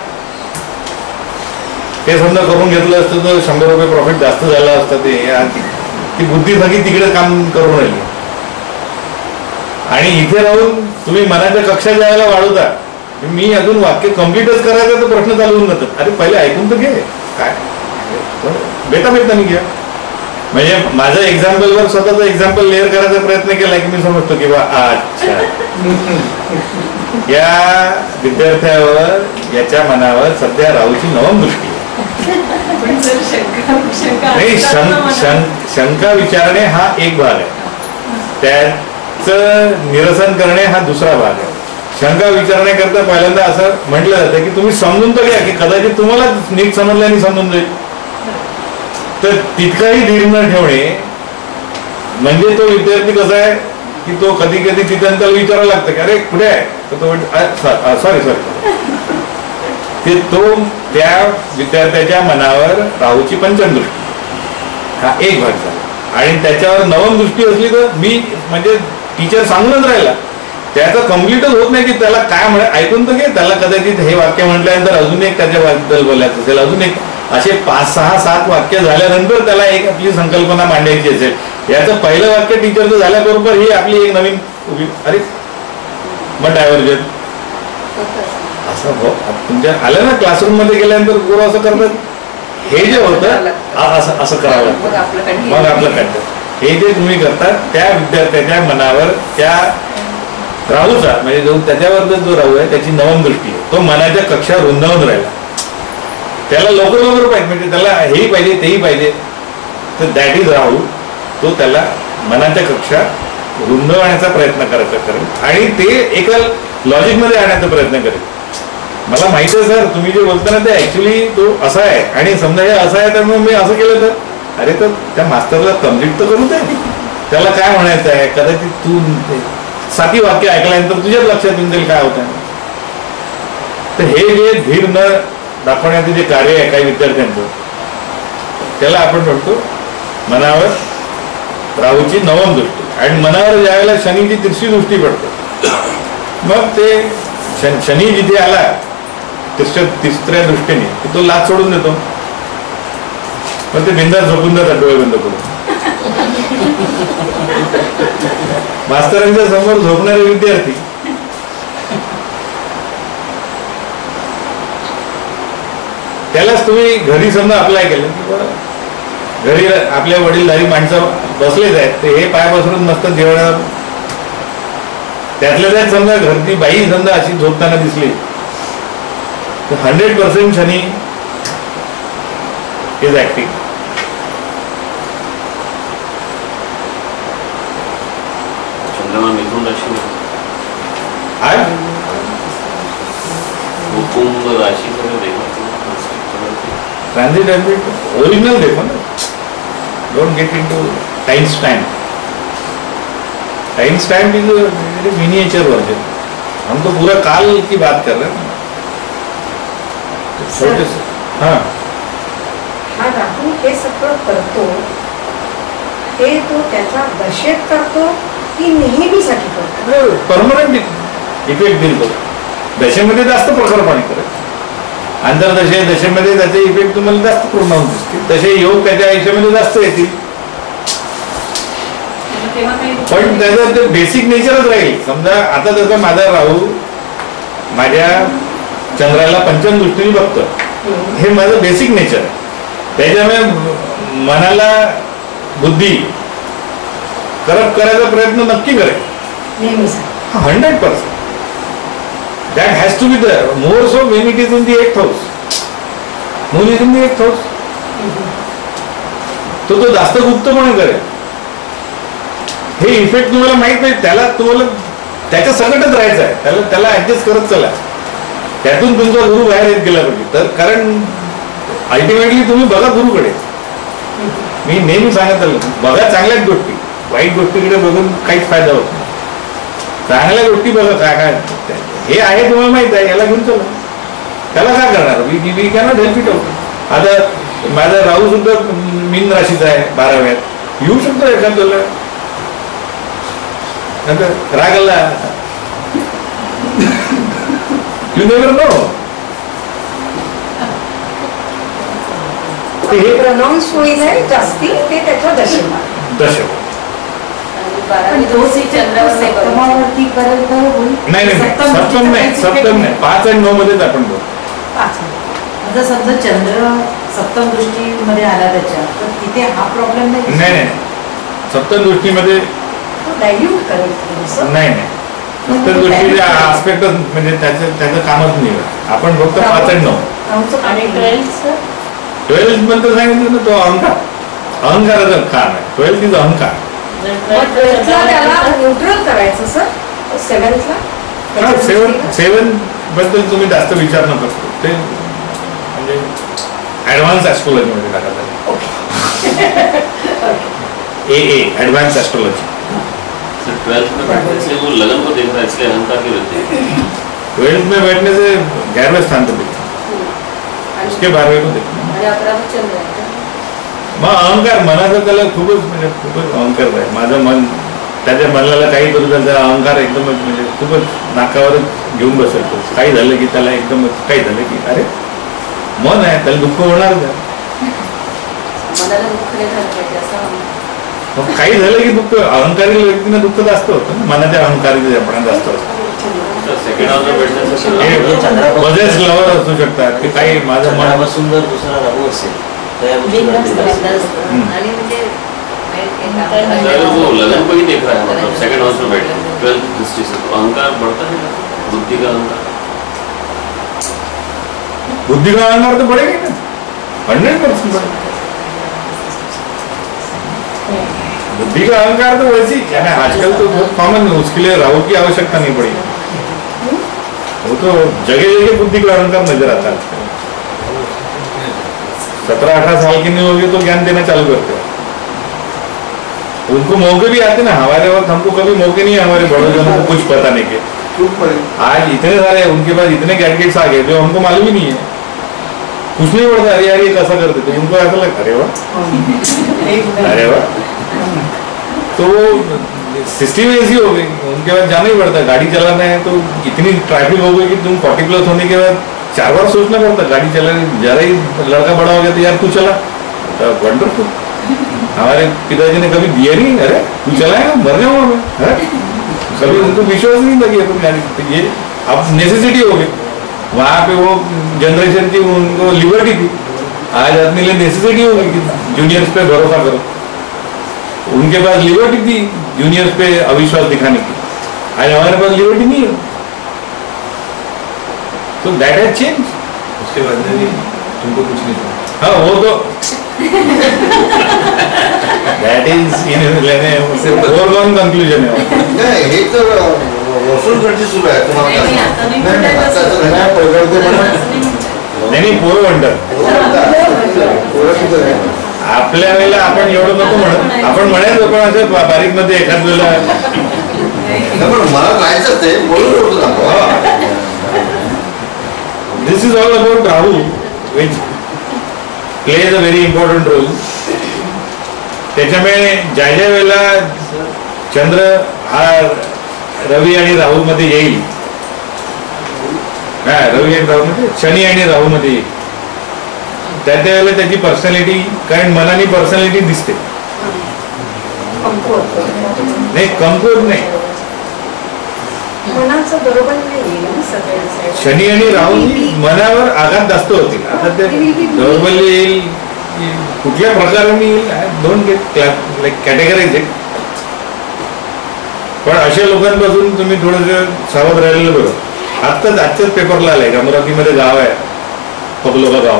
ते समजा करून घेतलं असतं तर 100 रुपये प्रॉफिट जास्त झालं असतं. ती बुद्धी सगळी तिकडे काम करून राहिली. आणि इथे राहून तुम्ही मनाच्या कक्षा ज्या वेळेला वाढवता, मी अजून वाक्य कम्प्लीटच करायचं तर प्रश्न चालू होऊन जातात. अरे पहिले ऐकून तर घे काय बेता मी घ्या. म्हणजे माझं एक्झाम्पलवर स्वतःचा एक्झाम्पल लेअर करायचा प्रयत्न केला की मी समजतो की बा अच्छा या विद्यार्थ्यावर याच्या मनावर सध्या राहूची नवम दृष्टी नाही. शंका विचारणे हा एक भाग आहे, त्याचं निरसन करणे हा दुसरा भाग आहे. शंका विचारण्याकरता पहिल्यांदा असं म्हटलं जातं की तुम्ही समजून तर घ्या की कदाचित तुम्हाला नीट समजल्याने समजून जाईल. तर तितकाही धीर न ठेवणे म्हणजे तो विद्यार्थी कसा आहे की तो कधी कधी तिथं त्याला विचारायला लागतं की अरे कुठे आहे, तर तो सॉरी ते तो त्या विद्यार्थ्याच्या मनावर राहूची पंचम दृष्टी हा एक भाग झाला. आणि त्याच्यावर नवम दृष्टी असली तर मी म्हणजे टीचर सांगूनच राहिला त्याचं कम्प्लीटच होत नाही की त्याला काय म्हणे ऐकून तर घे. त्याला कदाचित हे वाक्य म्हटल्यानंतर अजून एक त्याच्याबद्दल बोलायचं असेल, अजून एक असे 5, 6, 7 वाक्य झाल्यानंतर त्याला एक आपली संकल्पना मांडायची असेल. याचं पहिलं वाक्य टीचरचं झाल्याबरोबर ही आपली एक नवीन उभी अरे मग डायव्हर्जन असं हो तुमच्या आलं ना क्लासरूम मध्ये गेल्यानंतर पोरं असं करतात. हे जे होतं असं करावं लागतं मग आपलं कंटेंट. हे जे तुम्ही करतात त्या विद्यार्थ्याच्या मनावर त्या राहूचा म्हणजे जो त्याच्यावर जो राहू आहे त्याची नवम दृष्टी आहे. तो मनाच्या कक्षा रुंदावून राहिला. त्याला लवकर पाहिजे म्हणजे त्याला हेही पाहिजे तेही पाहिजे तर दॅट इज राहू. तो त्याला मनाच्या कक्षा रुंदवण्याचा प्रयत्न करायचा करेल आणि ते एका लॉजिकमध्ये आणण्याचा प्रयत्न करेल. मला माहिती आहे सर तुम्ही जे बोलता ना ते ऍक्च्युली तो असा आहे आणि समजा हे असं आहे त्यामुळे मी असं केलं तर अरे तर त्या मास्तरला कम्प्लीट तर करू दे. त्याला काय म्हणायचं आहे कदाचित तू 7 वाक्य ऐकल्यानंतर तुझ्याच लक्षात येऊन जाईल काय होतं. तर हे जे धीर न दाखवण्याचे जे कार्य आहे काही विद्यार्थ्यांचं त्याला आपण म्हणतो मनावर राहूची नवम दृष्टी. आणि मनावर ज्यावेळेला शनीची तिसरी दृष्टी पडते मग ते शनी जिथे आला तिसऱ्या दृष्टीने तो लाच सोडून देतो. पण ते बिंदास झोपून जातात डोळे बंद करून. मास्तरांच्या समोर झोपणारे विद्यार्थी त्यालाच तुम्ही घरी समजा अप्लाय केलं की घरी आपल्या वडीलधारी माणसं बसलेच आहेत ते हे पाय पसरून नसतं जेवणावर. त्यातल्या त्यात समजा घरची बाई समजा अशी झोपताना दिसली तर 100% शनी इज ऍक्टिंग. चंद्रमा मिथुन राशि में कुंभ राशि में देखो ट्रांजिट ओरिजिनल देखो ना. Don't get into time stamp. Time stamp is miniature version. हम तो पूरा काल की बात कर रहे हैं. हाँ राहू हे सगळं करतो ते तो त्याच्या दशेत करतो की नेहमीसाठी करतो. परमनंट इफेक्ट दिल तो. दशेमध्ये जास्त प्रखरपणे करत दशेमध्ये त्याचे इफेक्ट तुम्हाला जास्त प्रोनाऊन्स दिसतील. तसे योग त्याच्या आयुष्यामध्ये जास्त येतील पण त्याचं ते बेसिक नेचरच राहील. समजा आता जसं माझा राहू माझ्या चंद्राला पंचम दृष्टीने बघतो हे माझं बेसिक नेचर आहे. त्याच्यामुळे मनाला बुद्धी करप्ट करायचा प्रयत्न नक्की करेल 100%. That has to be there. More so when it is in the 8th house. Moon is in the 8th house. तो जास्त गुप्तपणे करेल. हे इफेक्ट तुम्हाला माहित नाही त्याला तुम्हाला त्याच्या सकटच राहायचं आहे. त्याला ऍडजस्ट करत चला. त्यातून तुमचा गुरु बाहेर येत गेला पाहिजे. तर कारण अल्टिमेटली तुम्ही बघा गुरुकडे. मी नेहमी सांगत आलो बघा चांगल्याच गोष्टी. वाईट गोष्टीकडे बघून काहीच फायदा होत नाही. चांगल्या गोष्टी बघा काय काय हे आहे तुम्हाला माहित आहे याला घेऊन चला. त्याला काय करणार we cannot help it out. आता माझा राहू सुद्धा मीन राशीचा आहे 12व्यात येऊ शकतो एखाद्याला राग आला यू नेवर नो. हे प्रनाऊन्स होईल आहे जास्ती ते त्याच्या दशेला. पण तोच ही चंद्रावर नाही बघत. सप्तमावरती करेल तर होईल. नाही सप्तम नाही 5 आणि 9 मध्येच आपण बघू. आता समजा चंद्र सप्तम दृष्टीमध्ये आला त्याच्या तर तिथे हा प्रॉब्लेम नाही. नाही सप्तम दृष्टीमध्ये डायल्यूट करेल थोडंसं. नाही सप्तम दृष्टीचे आस्पेक्टच म्हणजे त्याचं कामच नाही. आपण फक्त 5 आणि 9. आणि 12th नंतर सांगितलं ना, तो अहंकाराचा काम आहे. 12th इज अहंकार. त्याला न्यूट्रल करायचं सर 7th ला. 7 बद्दल तुम्ही जास्त विचार नका करू. ते म्हणजे ऍडव्हान्स ऍस्ट्रोलॉजी मध्ये टाकत AA एडवांस एस्ट्रोलॉजी. 12th में बैठने से वो लगन को देखता है, इसलिए अहंकार की वृत्ति है. 12th में बैठने से 11वें स्थान पर देखता है, उसके 12वें को देखता है. मग अहंकार मनाचा त्याला खूपच अहंकार आहे. माझं मन त्याच्या मनाला काही करू त्याचा अहंकार एकदमच म्हणजे खूपच नाकावरच घेऊन बसतो. काही झालं की त्याला एकदमच काही झालं की अरे मन आहे त्याला दुःख होणार का. मग काही झालं की दुःख अहंकारी व्यक्तींना दुःख जास्त होतं. मनाच्या अहंकारी आपण जास्त असतो. सेकंड हाउस में बैठने से बरेच लवर असू शकतात की काही माझं मन सुंदर दुसरा राहू असेल आणि म्हणजे अगर वो लगन को ही देख रहा है, मतलब सेकंड हाउस में बैठे 12th दृष्टि से, तो अहंकार बढ़ता है, बुद्धि का अहंकार. बुद्धि का अहंकार तो बढ़ेगा ना 100% बढ़ेगा. बुद्धि का अहंकार तो वैसी यानी आजकल तो बहुत कॉमन है. उसके लिए राहु की आवश्यकता नहीं पड़ेगी. वो तो जगह जगह बुद्धि का अहंकार नजर आता है. 17-18 साल की नहीं होगी तो ज्ञान देना चालू करते हैं. उनको मौके भी आते ना. हमारे वक्त हमको कभी मौके नहीं है हमारे बड़ों जनों को कुछ पता नहीं के. आज इतने सारे उनके पास इतने गैजेट्स आ गए जो हमको मालूम ही नहीं है. कुछ नहीं पड़ता. अरे यार ये कैसा करते थे. उनको ऐसा लगता अरे वाह तो सिस्टम ऐसी हो गई. उनके बाद जाना ही पड़ता. गाड़ी चलाना है तो इतनी ट्रैफिक हो गई कि तुम 40+ होने के बाद 4 बार सोचना पड़ता. गाड़ी चलाने जरा ही लड़का बड़ा हो गया तो यार तू चला. वंडरफुल. हमारे पिताजी ने कभी दिया नहीं. अरे तू चलाएगा मर जाऊंगा मैं. कभी उनको विश्वास नहीं लगी अपन गाड़ी. ये अब नेसेसिटी हो गई. वहाँ पे वो जनरेशन की उनको लिबर्टी थी. आज आदमी लिए नेसेसिटी हो गई कि जूनियर्स पे भरोसा करो. उनके पास लिबर्टी थी जूनियर्स पे अविश्वास दिखाने की. आज हमारे पास लिबर्टी नहीं है. तो दैट हैज चेंज. उसके बाद तुमको कुछ नहीं था. हाँ वो तो दैट इज इन लेने से फोरगॉन कंक्लूजन है. नाही हे तर वसूलसाठी सुरू आहे तुम्हाला. नाही पोरं म्हणतात. आपल्या वेळेला आपण एवढं नको म्हणत. आपण म्हणायचो पण असं बारीक मध्ये एखाद वेळेला मला राहायचं ते बोलून होतो. This is all about Rahu, which plays a very important role. त्याच्यामुळे ज्या ज्या वेळेला चंद्र हा रवी आणि राहू मध्ये येईल. रवी आणि राहू मध्ये शनी आणि राहू मध्ये येईल. त्या वेळेला त्याची पर्सनॅलिटी कारण मनाने पर्सनॅलिटी दिसते. नाही कमकुवत नाही. शनी आणि राहू मनावर आघात जास्त होतील. आता ते दौर्बल्य येईल कुठल्या प्रकाराने येईल. दोन कॅटेगरीज आहेत. पण अशा लोकांपासून तुम्ही थोडंसं सावध राहिलेलं बरं. आजच्याच पेपरला आलंय का अमरावतीमध्ये गाव आहे पगलोबा गाव.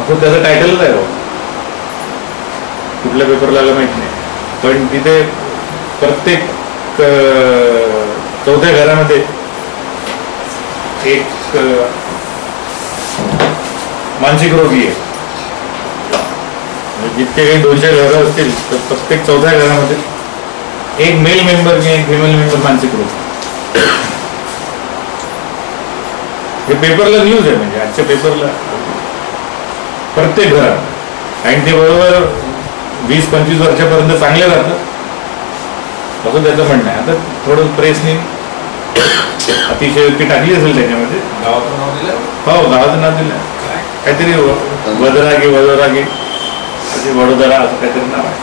असं त्याचं टायटलच आहे. कुठल्या पेपरला आलं माहित नाही. पण तिथे प्रत्येक 4थ्या घरामध्ये एक मानसिक रोगी आहे. जितके काही 200 घरं असतील तर प्रत्येक 4थ्या घरामध्ये एक मेल मेंबर किंवा एक फिमेल मेंबर मानसिक रोग. हे पेपरला न्यूज आहे. म्हणजे आजच्या पेपरला प्रत्येक घरात. आणि ते बरोबर 20-25 वर्षापर्यंत चांगले राहतात असं त्याचं म्हणणं आहे. आता थोडं प्रेसने अतिशयोक्ती टाकली असेल त्याच्यामध्ये. गावाचं नाव दिलं. हो, गावाचं नाव दिलं. काहीतरी वदरागे असे वडोदरा असं काहीतरी नाव आहे.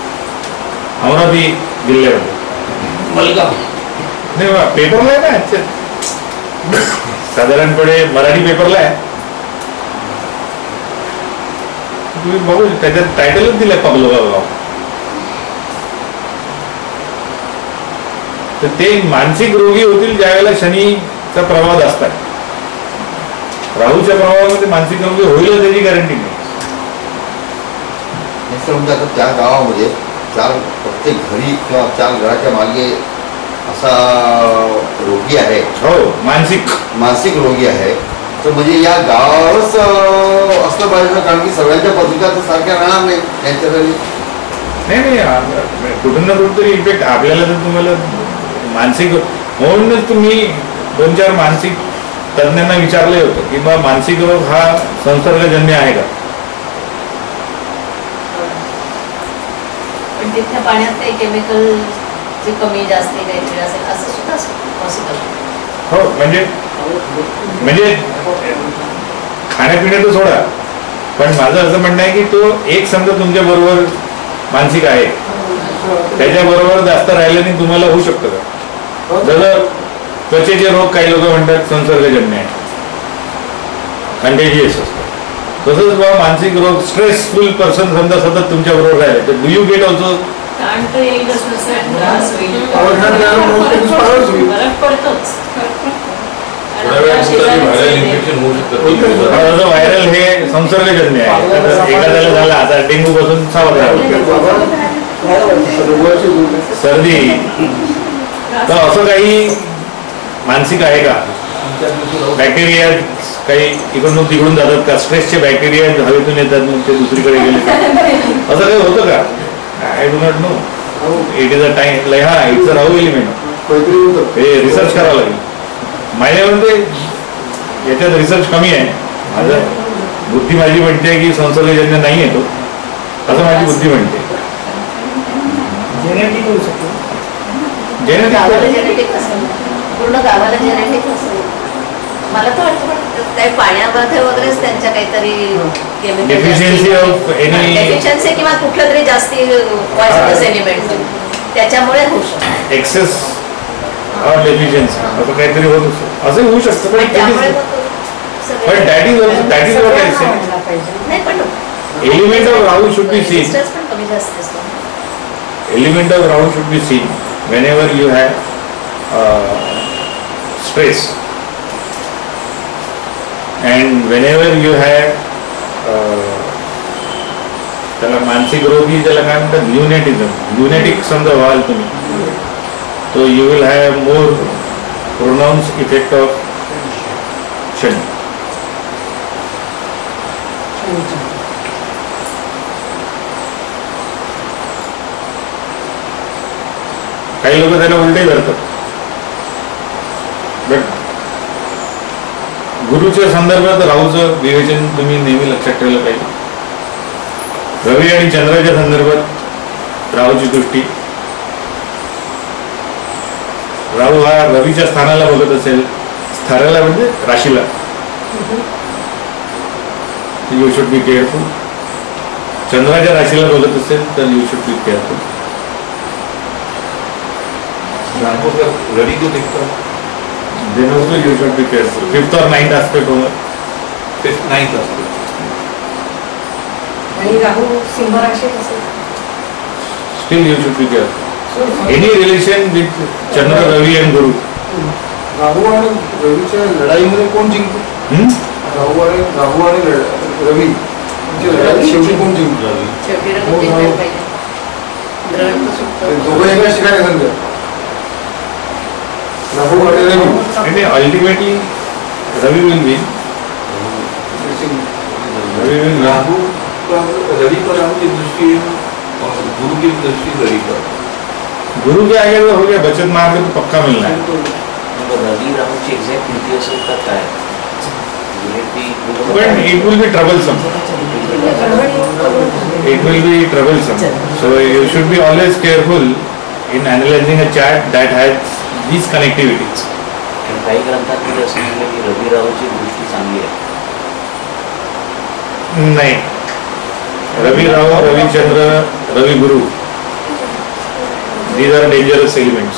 अमरावती जिल्ह्यामध्ये. मलगाव. नाही बा, पेपरला आहे ना, साधारणपणे मराठी पेपरला आहे. तुम्ही बघू, त्याच्यात टायटलच दिलंय पगलोगाव गाव. तर ते मानसिक रोगी होतील ज्यावेळेला शनीचा प्रभाव जास्त आहे. राहूच्या प्रभावामध्ये मानसिक रोगी होईल त्याची गॅरंटी नाही. समजा आता त्या गावामध्ये प्रत्येक घरी किंवा 4 घराच्या मागे असा रोगी आहे. हो, मानसिक रोगी आहे. तर म्हणजे या गावावरच असलं पाहिजे ना, कारण की सगळ्यांच्या पत्रिका तर सारख्या राहणार नाही त्यांच्या घरी. नाही, कुठून ना कुठेतरी इफेक्ट आपल्याला. जर तुम्हाला मानसिक, म्हणूनच तुम्ही 2-4 मानसिक तज्ञांना विचारले होतं की बा मानसिक रोग हा संसर्गजन्य आहे का. पण तिथल्या पाण्यात काही केमिकल जे कमी जास्त काहीतरी असेल असं सुद्धा पॉसिबल. हो, म्हणजे खाण्यापिण्याचं सोडा, पण माझं असं म्हणणं आहे की तो एक समजा तुमच्या बरोबर मानसिक आहे, त्याच्याबरोबर जास्त राहिल्याने तुम्हाला होऊ शकतं का. जसं त्वचेचे रोग काही लोक म्हणतात संसर्गजन्य आहे, कंटेजियस असतं. तसंच बाबा मानसिक रोग, स्ट्रेसफुल पर्सन समजा सतत तुमच्या बरोबर राहिले तर do you get also. Viral हे संसर्गजन्य आहे. एखाद्याला झाला, आता डेंग्यू पासून सावध राहावं, सर्दी, तर असं काही मानसिक आहे का. बॅक्टेरिया काही इकडून तिकडून जातात का, स्ट्रेसचे बॅक्टेरिया हवेतून येतात मग ते दुसरीकडे गेले, असं काही होतं का. I do not know. It is a time, हा इट्स अ राहू एलिमेंट. हे रिसर्च करावं लागेल. माझ्यामध्ये याच्यात रिसर्च कमी आहे. माझं बुद्धी माझी म्हणते की संसर्गजन्य नाही येतो, असं माझी बुद्धी म्हणते. जेनेटिक होऊ शकतो. जेनेटिक असेल, पूर्ण गावाला जेनेटिक असेल. मला तर वाटतं काही पाण्यामध्ये वगैरेच त्यांच्या काहीतरी डेफिशियन्सी किंवा कुठलं तरी जास्ती पॉइझनस एलिमेंट त्याच्यामुळे होऊ शकतो. एक्सेस ऑर डेफिशियन्सी असं काहीतरी होत असतं, असं होऊ शकतं. पण दॅट इज व्हॉट आय से. नाही, पण एलिमेंट ऑफ राहू शुड बी सीन. पण कमी जास्त असतो. Element of Rahu should be seen whenever you have stress, and whenever you have त्याला मानसिक रोगी ज्याला काय म्हणतात ल्युनेटिक समजा व्हाल तुम्ही, तो you will have more pronounce effect of Shani. काही लोक त्याला उलटे धरतात. बट गुरुच्या संदर्भात राहूचं विवेचन तुम्ही नेहमी लक्षात ठेवलं पाहिजे. रवी आणि चंद्राच्या संदर्भात राहूची दृष्टी, राहू हा रवीच्या स्थानाला बघत असेल, स्थानाला म्हणजे राशीला, यू शुड बी केअरफुल. चंद्राच्या राशीला बघत असेल तर you should be careful. Ravi को देखता हूँ, then also you should be careful. 5th or 9th aspect होगा. 5th 9th aspect. आणि राहू सिंह राशीत असेल, Still you should be careful. Any relation with Chandra, Ravi and Guru. राहू आणि रवीच्या लढाईमध्ये कोण जिंकतो. राहू आणि रवी यांची लढाई शेवटी कोण जिंकतो. दोघं एकाच ठिकाणी समजा. Ultimately, Ravi will win. राहू रवि पर राहू की दृष्टि और गुरु की दृष्टि रवि पर. गुरु के आगे तो हो गया, बचत मार के तो पक्का मिलना है. रवि राहू की एग्जैक्ट युती असेल तर काय. But it will be troublesome. It will be troublesome. So you should be always careful in analyzing a chart that has these connectivities. पण काही ग्रंथांमध्ये असं म्हटलं की रवी राहूची दृष्टी चांगली आहे. नाही, रवी राहू, रविचंद्र, रवी गुरु, these are dangerous elements.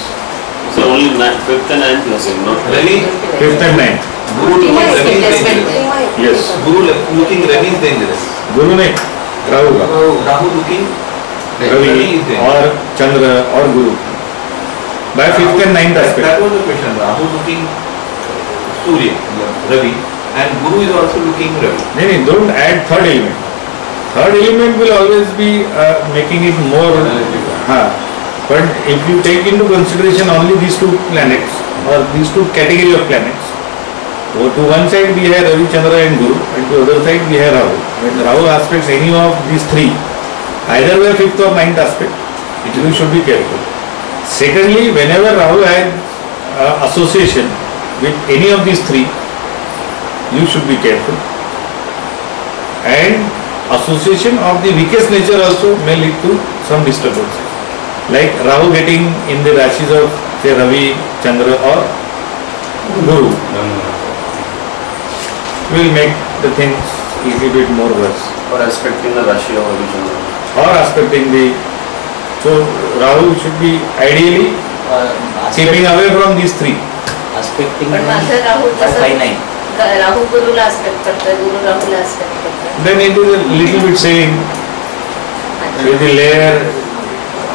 So only 5th and 9th you are saying, not Ravi, 5th and 9th. Guru looking Ravi is dangerous. Yes. Guru looking Ravi is dangerous. गुरु नहीं, राहु का. Rahu looking Ravi is dangerous. और चंद्र और गुरु by 5th and 9th aspect. That was the question. Rahu looking Surya, Ravi, and Guru is also looking Ravi. नहीं, don't add third element. Third element will always be making it more. हाँ, but if you take into consideration only these two planets or these two category of planets, so to one side we have Ravi, Chandra and Guru, and to other side we have Rahu. When Rahu aspects any of these three, either way 5th or 9th aspect, you should be careful. Secondly, whenever Rahu has association with any of these three, you should be careful. And association of the weakest nature also may lead to some disturbances. Like Rahu getting in the rashis of say Ravi, Chandra or Guru will make the things a little bit more worse. or aspecting the Rashi of Ravi Chandra. Or aspecting the, so Rahu should be ideally keeping away from these three. Aspecting पण माझं राहुल काही नाही. राहू गुरुला aspect करतोय, गुरु राहुला aspect करतोय. Then it is a little bit saying with the layer,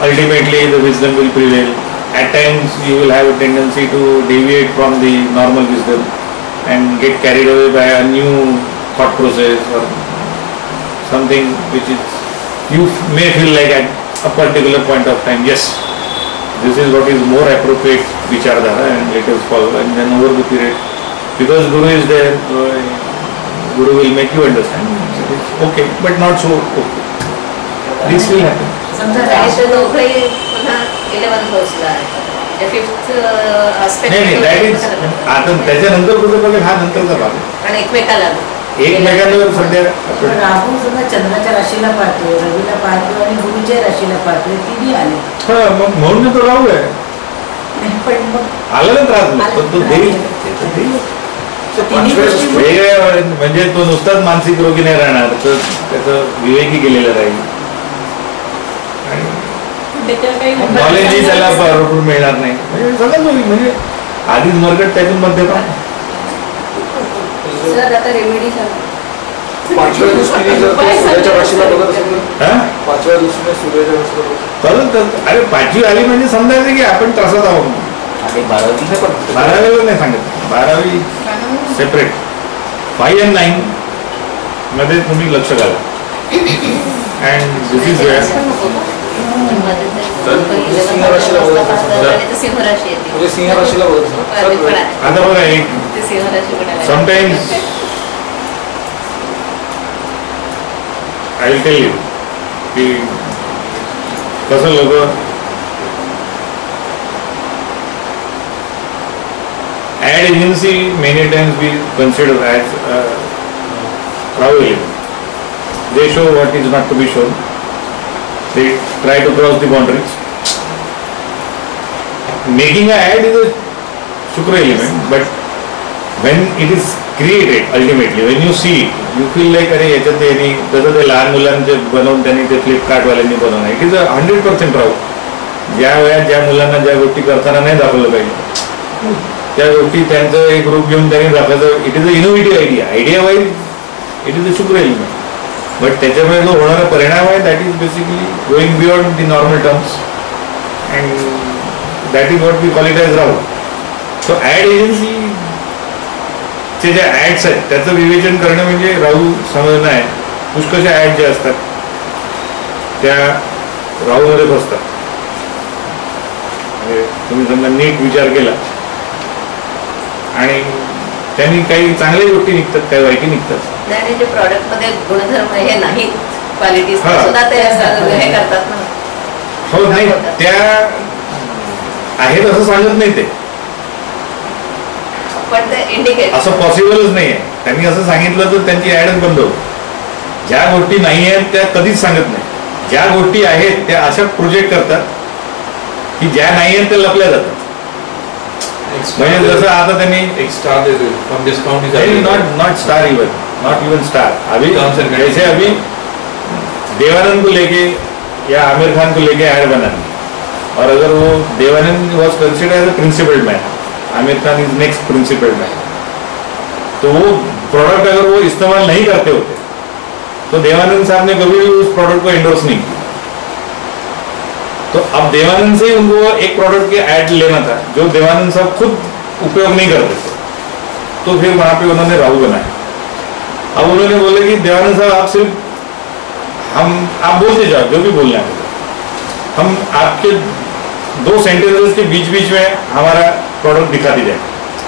ultimately the wisdom will prevail. At times you will have a tendency to deviate from the normal wisdom and get carried away by a new thought process or something which is, you may feel like at a particular point of time, yes, this is what is more appropriate vichardhara and let us follow, and then over the period, because Guru is there, so Guru will make you understand, it is okay, but not so okay. This will happen. समजा आणि ते दोघंही पुन्हा 11th हाऊसला आहे. म्हणजे 5th नाही नाही, that is, आता त्याच्यानंतर कुठं बघेल हा नंतरचा भाग आहे. पण एकमेकाला एकमेकांवर सध्या आपण राहू समजा चंद्राच्या राशीला पाहतोय, रवीला पाहतोय आणि गुरुच्या राशीला पाहतोय, तिन्ही आले. हा, मग म्हणून तो राहू आहे, पण मग आला ना त्रास नाही, पण तो देईल. तिन्ही गोष्टी वेगळ्या म्हणजे तो नुसताच मानसिक रोगी नाही राहणार, तर त्याचं विवेकी केलेलं राहील नॉलेजही त्याला भरपूर मिळणार नाही, म्हणजे सगळं होईल. म्हणजे आधीच मरगट त्यातून मध्यपा. सर आता रेमेडी पाचव्या दृष्टीने जर तो सूर्याच्या राशीला बघत असेल तर हा, पाचव्या दृष्टीने सूर्याच्या राशीला बघत चालेल तर. अरे 5वी आली म्हणजे समजायचं की आपण त्रासात आहोत. आणि 12वी पण 12वीला नाही सांगत, 12वी सेपरेट. 5 and 9 मध्ये तुम्ही लक्ष घाला. अँड दिस इज वेअर सिंह राशी येते. म्हणजे सिंह राशीला बघत असेल. आता बघा एक ते सिंह राशी पण आहे. sometimes I will tell you की कसं लोक ad agency many times we consider as Rahu element. They show what is not to be shown. They try to cross the boundaries. Making a ad is a Shukra element, but when it is created ultimately, when you see it, you feel like अरे याच्यात त्यांनी तसं ते लहान मुलांचे बनवून त्यांनी ते फ्लिपकार्टवाल्यांनी बनवलं. इट इज 100% राहू. ज्या वेळात ज्या मुलांना ज्या गोष्टी करताना नाही दाखवलं पाहिजे त्या गोष्टी त्यांचं एक रूप घेऊन त्यांनी दाखवायचं. It is a innovative idea wise it is a Shukra element, but त्याच्यामुळे जो होणारा परिणाम आहे that is basically going beyond the normal terms and that is what we call it as Rahu. So ad agency चे ज्या ॲड्स आहेत त्याचं विवेचन करणं म्हणजे राहू समजणं आहे. पुष्कळशा ॲड ज्या असतात त्या राहूमध्ये बसतात. म्हणजे तुम्ही समजा नीट विचार केला आणि त्यांनी काही चांगल्या गोष्टी निघतात, काही वाईटी निघतात. आणि जे प्रॉडक्ट मध्ये गुणधर्म हे नाहीत, क्वालिटीज हा. सुद्धा ते हे करतात ना. हो नाही, त्या आहेत असं सांगत नाही ते, पण ते इंडिकेट असं पॉसिबलच नाही आहे. त्यांनी असं सांगितलं तर त्यांची ॲडच बंद होईल. ज्या गोष्टी नाही आहेत त्या कधीच सांगत नाही. ज्या गोष्टी आहेत त्या अशा प्रोजेक्ट करतात की ज्या नाही आहेत त्या लपल्या जातात. म्हणजे जसं आता त्यांनी एक स्टार देते from discount is not star even star अभी जैसे अभी देवानंद को लेके या आमिर खान को लेके ऐड बनानी और अगर वो Dev Anand was considered as a principal man, Aamir Khan is next principal man, तो वो प्रोडक्ट अगर वो इस्तेमाल नहीं करते होते तो देवानंद साहब ने कभी भी उस प्रोडक्ट को एंडोर्स नहीं किया। तो अब देवानंद से ही उनको एक प्रोडक्ट के ऐड लेना था जो देवानंद साहब खुद उपयोग नहीं करते थे, तो फिर वहां पे उन्होंने राहु बनाया। अब उन्होंने बोले कि देवानंद साहब आप सिर्फ आप बोलते जाओ जो भी बोलना है, हम आपके 2 सेंटेंसेस के बीच बीच में हमारा प्रोडक्ट दिखाती जाए,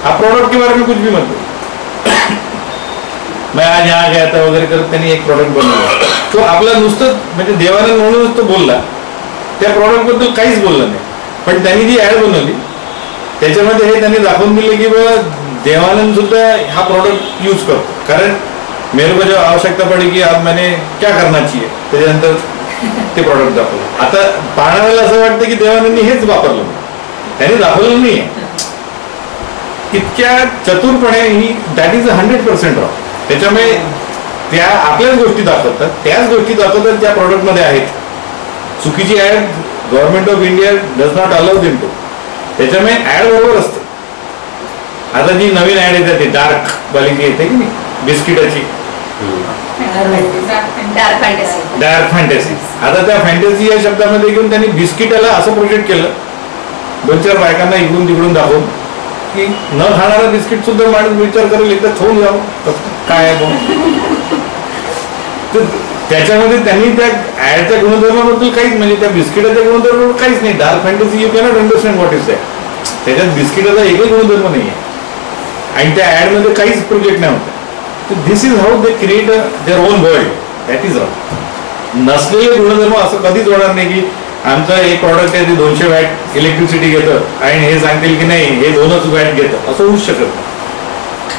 आप प्रोडक्ट के बारे में कुछ भी मत बोलो। मैं आज यहाँ गया था वगैरे करत त्यांनी एक प्रोडक्ट बनवलं, तो आपला नुसतं म्हणजे देवानंद म्हणूनच तो बोलला, त्या प्रोडक्ट बद्दल काहीच बोलला नाही, पण त्यांनी जी ऍड बनवली त्याच्यामध्ये हे त्यांनी दाखवून दिले की बाबा देवानंद सुद्धा हा प्रोडक्ट यूज करतो, कारण मेरे को जो आवश्यकता पड़ी की अब मैंने क्या करना चाहिए त्याच्यानंतर ते प्रोडक्ट दाखवलं। आता पाहणाऱ्याला असं वाटतं की देवानंदनी हेच वापरलं, त्यांनी दाखवलं नाही, इतक्या चतुरपणे ही दॅट इज 100% रॉंग। त्याच्यामुळे त्या आपल्याच गोष्टी दाखवतात, त्याच गोष्टी दाखवतात ज्या प्रोडक्ट मध्ये आहेत। चुकीची ad government of India does not allow them to, त्याच्यामुळे ऍड बरोबर असते। आता जी नवीन ऍड येते ती डार्क वाली जी येते की नाही बिस्किटाची, डार्क फॅन्टसी, आता त्या फॅन्टसी या शब्दामध्ये घेऊन त्यांनी बिस्किटाला असं प्रोजेक्ट केलं, 2-4 बायकांना इकडून तिकडून दाखवून की न खाणारा बिस्किट सुद्धा माणूस विचार करेल एकदा खाऊन जावं काय आहे। तर त्याच्यामध्ये त्यांनी त्या ऍडच्या गुणधर्माबद्दल काहीच, म्हणजे त्या बिस्किटाच्या गुणधर्माबद्दल काहीच नाही। Dark fantasy you cannot understand what is that, त्याच्यात बिस्किटाचा एकही गुणधर्म नाही आहे आणि त्या ऍड मध्ये काहीच प्रोजेक्ट नाही होता। This is how they create their own world, that is wrong. नसलेले गुणधर्म असं कधीच होणार नाही की आमचा एक प्रॉडक्ट आहे ते 200 वॅट इलेक्ट्रिसिटी घेतं आणि हे सांगतील की नाही हे 2च वॅट घेतं, असं होऊच शकत नाही।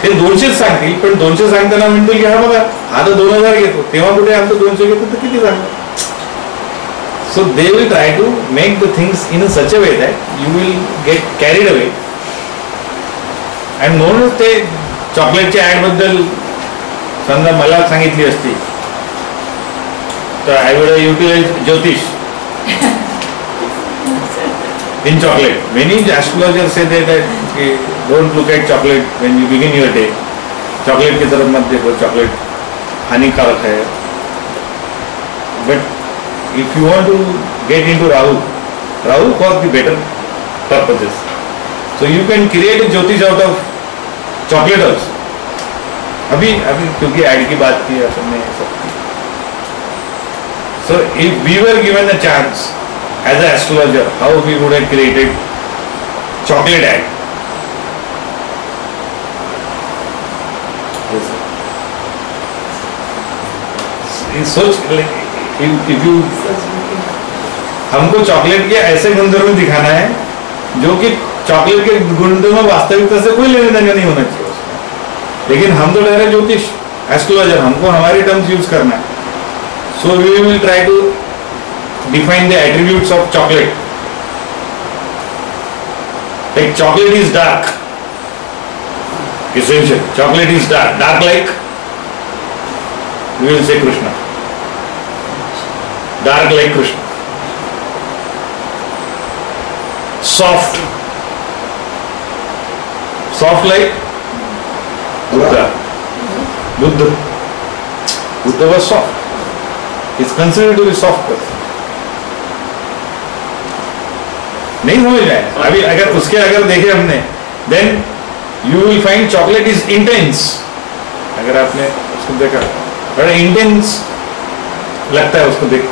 ते 200च सांगतील, पण 200 सांगताना म्हणतील की हा बघा हा तर 2000 घेतो, तेव्हा कुठे आमचं 200 घेतो तर किती सांगतो। So they will try to make the things in such a way that you will get carried away. आणि म्हणूनच ते चॉकलेटच्या ऍड बद्दल समजा मला सांगितली असती तर आय वुड युटिलाइज ज्योतिष in chocolate. Many astrologers say that don't look at chocolate when you begin your day. Chocolate की तरफ मत देखो, chocolate हानिकारक है। But if you want to get into Rahu for the better purposes, so you can create a Jyotish out of chocolate also. अभी क्योंकि add की बात की अपने सबकी, so if we were given a chance as an astrologer, how we would have created chocolate ad? सोच if you हमको chocolate के ऐसे गुणधर्म दिखाना है जो कि चॉकलेट के गुणधर्म वास्तविकता से कोई लेने देना नहीं होना चाहिए उसमें, लेकिन हम तो ठहरे ज्योतिष एस्ट्रोलॉजर, हमको हमारे टर्म्स यूज करना है। So we will try to define the attributes of chocolate. Like chocolate is dark, essential. Chocolate is dark like we will say Krishna. Dark like Krishna. Soft like Buddha. Buddha was soft. He's considered to be soft person. नहीं समझ में आया अभी, अगर उसके अगर देखे हमने, then you will find chocolate is intense. अगर आपने उसको देखा बड़ा इंटेंस लगता है उसको देख,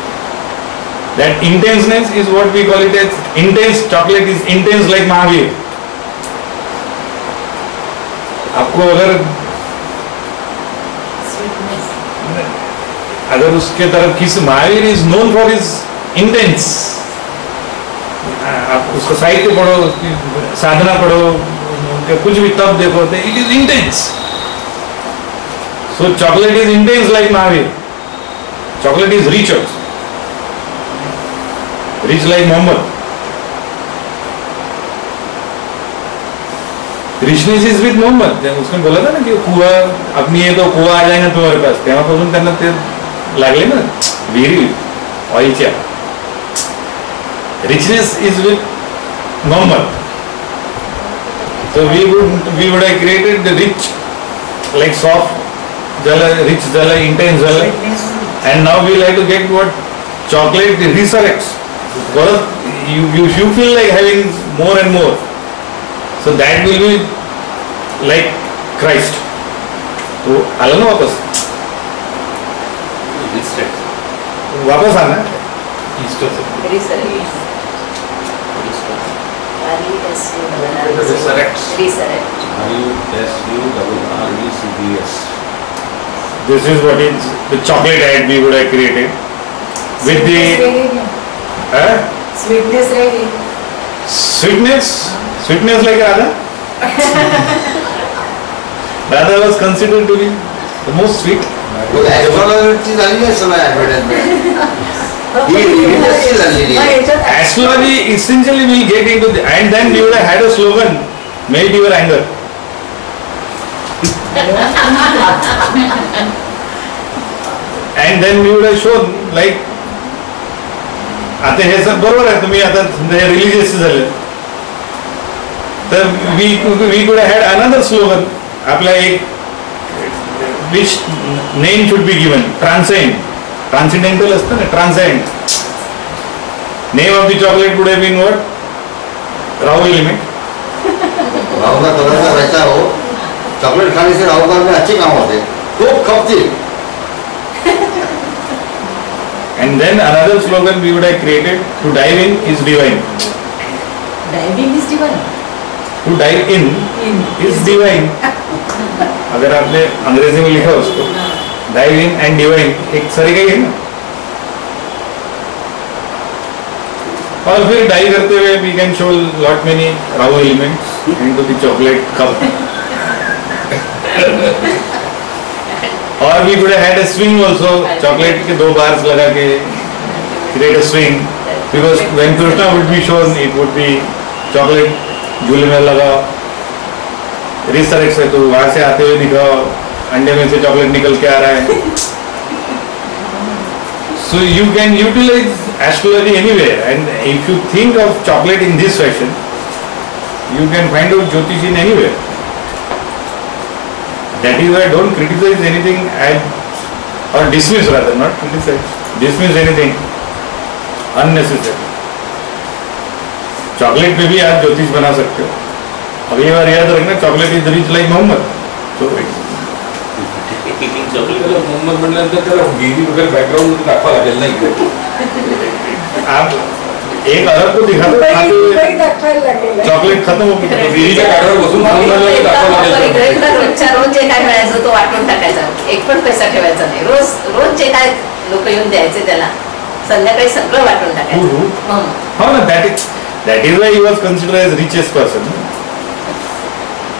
that intenseness is what we call it as intense. Chocolate is intense like Mahavir. आपको अगर उसके तरफ किस, Mahavir is known for is intense. आप उसको साहित्य पढ़ो, उसकी साधना पढ़ो, उनके कुछ भी तब देखो, it is intense. So chocolate is intense like Mahavir. Chocolate is rich also, rich like Mohammed. Richness is with Mohammed, उसने बोला था ना कि कुआ अपनी ये तो कुआ आ जाएगा तुम्हारे पास, तेव्हापासून त्यांना ते लागले ना विहिरी ऑइलच्या. Richness is with Mohammad. So we would have created the rich, like soft jala, rich jala, intense jala, and now we like to get what chocolate resurrects. Because you feel like having more and more. So that will be like Christ. तो आला ना वापस. वापस आना. Easter say. This is what is the chocolate ad we would have created with the Sweetness ready. Sweetness like Radha. Radha was considered to be the most sweet. Astrology झाली आहे सगळं advertisement. ही रिलीजियसची झालेली आहे. Astrology essentially will get into the, and then we would have had a slogan, melt your anger. And then we would have shown like, आता हे सब बरोबर आहे, तुम्ही आता रिलीजियस झाले तर we could have had another slogan. आपला एक which name should be given, transcendental असतं ना, transcend. Name of the chocolate would have been what? राहू एलिमेंट. राहू का कलर का वैसा हो, चॉकलेट खाने से राहू काल में अच्छे काम होते, खूब खपती. And then another slogan we would have created, to dive in is divine. Diving is divine. To dive in is divine. अगर आपने अंग्रेजी में लिखा उसको, dive in and divine एक तरीका ही है ना. और फिर डाई करते हुए we can show lot many raw elements into the chocolate cup. और we could have had a swing also, chocolate K 2 bars लगा के create a swing, because when Krishna would be shown it would be chocolate झूले में लगा, resurrect से तो वहां से आते हुए दिखाओ, अंडे में से चॉकलेट निकल के आ रहा है. So you can utilize astrology anywhere, and if you think of chocolate in this fashion, you can find out Jyotish in anywhere. That is why don't criticize anything or dismiss, rather, not criticize, dismiss anything unnecessary. Chocolate पे भी आप ज्योतिष बना सकते हो. अब ये बार याद रखना, chocolate is rich like Mohammed. तो मोहम्मद म्हटल्यानंतर त्याला गिरी वगैरे बॅकग्राऊंड मध्ये दाखवा लागेल नाही. आप एक अरब को दिखा दो, चॉकलेट खत्म हो गई, गिरीच्या काढावर बसून रोज जे काय मिळायचं तो वाटून टाकायचा, एक पण पैसा ठेवायचा नाही. रोज जे काय लोक येऊन द्यायचे त्याला संध्याकाळी सगळं वाटून टाकायचं. हो ना, that is why he was consider as richest person.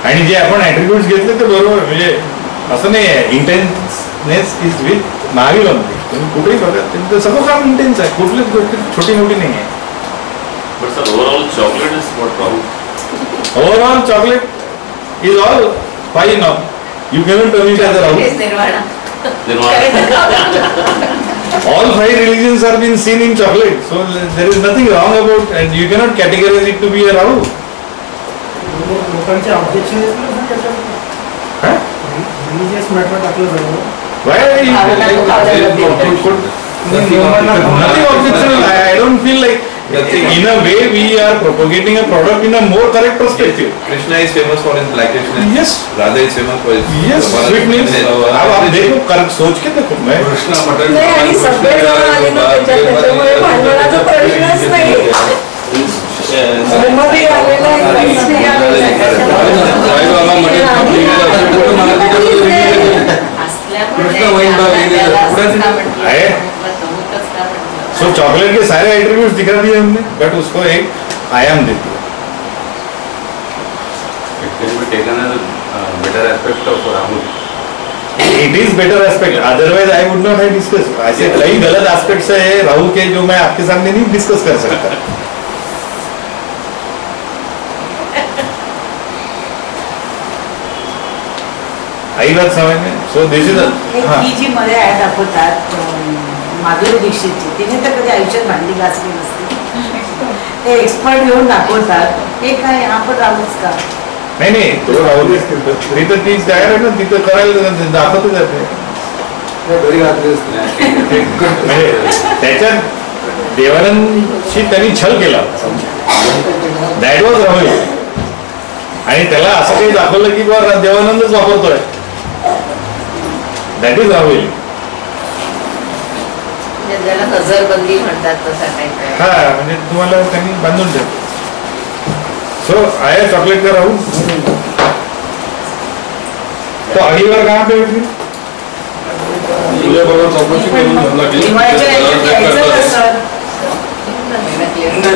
आणि जे आपण ऍट्रिब्यूट्स घेतले ते बरोबर, म्हणजे असं नाही आहे इंटेन्सनेस इज विथ महावीर मध्ये. तुम्ही कुठेही बघा त्यांचं सगळं काम इंटेन्स आहे, कुठलीच गोष्ट छोटी मोठी नाही आहे. But sir, overall chocolate is what wrong? Overall chocolate is all fine now. You cannot turn it as a wrong. Nirvana. All 5 religions are being seen in chocolate, so there is nothing wrong about, and you cannot categorize it to be a Rahu. लोकांचे objection religious matter टाकलं जातं. Why are you nothing objectionable? I don't feel like, in a way we are propagating a product in a more correct perspective. Krishna is famous for his blackness. Yes. Radha is famous for his sweetness. अब आप देखो, कर सोच के देखो. मैं Krishna mutton नाही, आणि सगळे जण आले ना त्याच्यामुळे भांडणाचा प्रश्नच नाही. मोहम्मदही आलेला आहे, काहीच आहे. सो चॉकलेट के सारे एट्रीब्यूट्स दिखा दिए हमने, बट उसको एक आयाम दे दिया. It can be taken as a better aspect of Rahul. It is better aspect. Otherwise I would not have discussed. ऐसे कई गलत एस्पेक्ट्स है राहु के जो मैं आपके सामने नहीं डिस्कस कर सकता. आईलाच सवय नाही. सो दिस इज ही जी मध्ये ऍड दाखवतात माधुरी दीक्षितची, तिने तर कधी आयुष्यात भांडी घासली नसते. ते एक्सपर्ट घेऊन दाखवतात, हे काय आपण राहूच का? नाही तो राहू तिथं ती तयार आहे ना, तिथं करायला दाखवतच जाते. घरी घातली असते म्हणजे त्याच्यात देवानंदशी त्यांनी छल केला, दॅट वॉज राहुल. आणि त्याला असं काही दाखवलं की बा देवानंदच वापरतोय, दॅट इज राहुल. ज्याला नजरबंदी म्हणतात तसा काही. हा म्हणजे तुम्हाला त्यांनी बांधून ठेव. सो आया चॉकलेट का राहुल तो अगली बार कहाँ पे होती? दिवाळीच्या याच्यात यायचं कसं?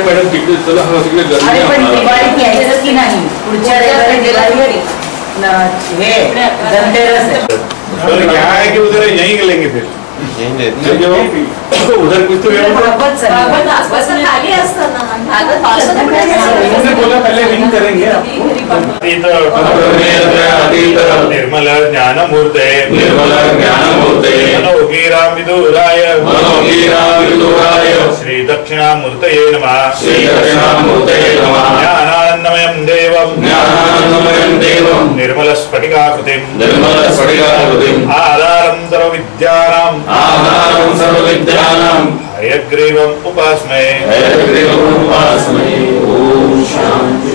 मॅडम तिकडे चला अरे पण दिवाळीत यायचं की नाही? पुढच्या रविवारी दिवाळी हे धनतेरस आहे. तो क्या है कि उधर यहीं लेंगे फिर तो उधर कुछ तो बाबत चालू. खाली असतं ना. उन्होंने बोला पहले रिंग करेंगे निर्मल ज्ञानमूर्ते मनोगीराम विदुराय श्री दक्षिणामूर्तये नमः ज्ञानानन्दमयं देवं निर्मल स्फटिकाकृतिम् आधारं सर्वविद्यानां हयग्रीवम् उपास्महे. शांति.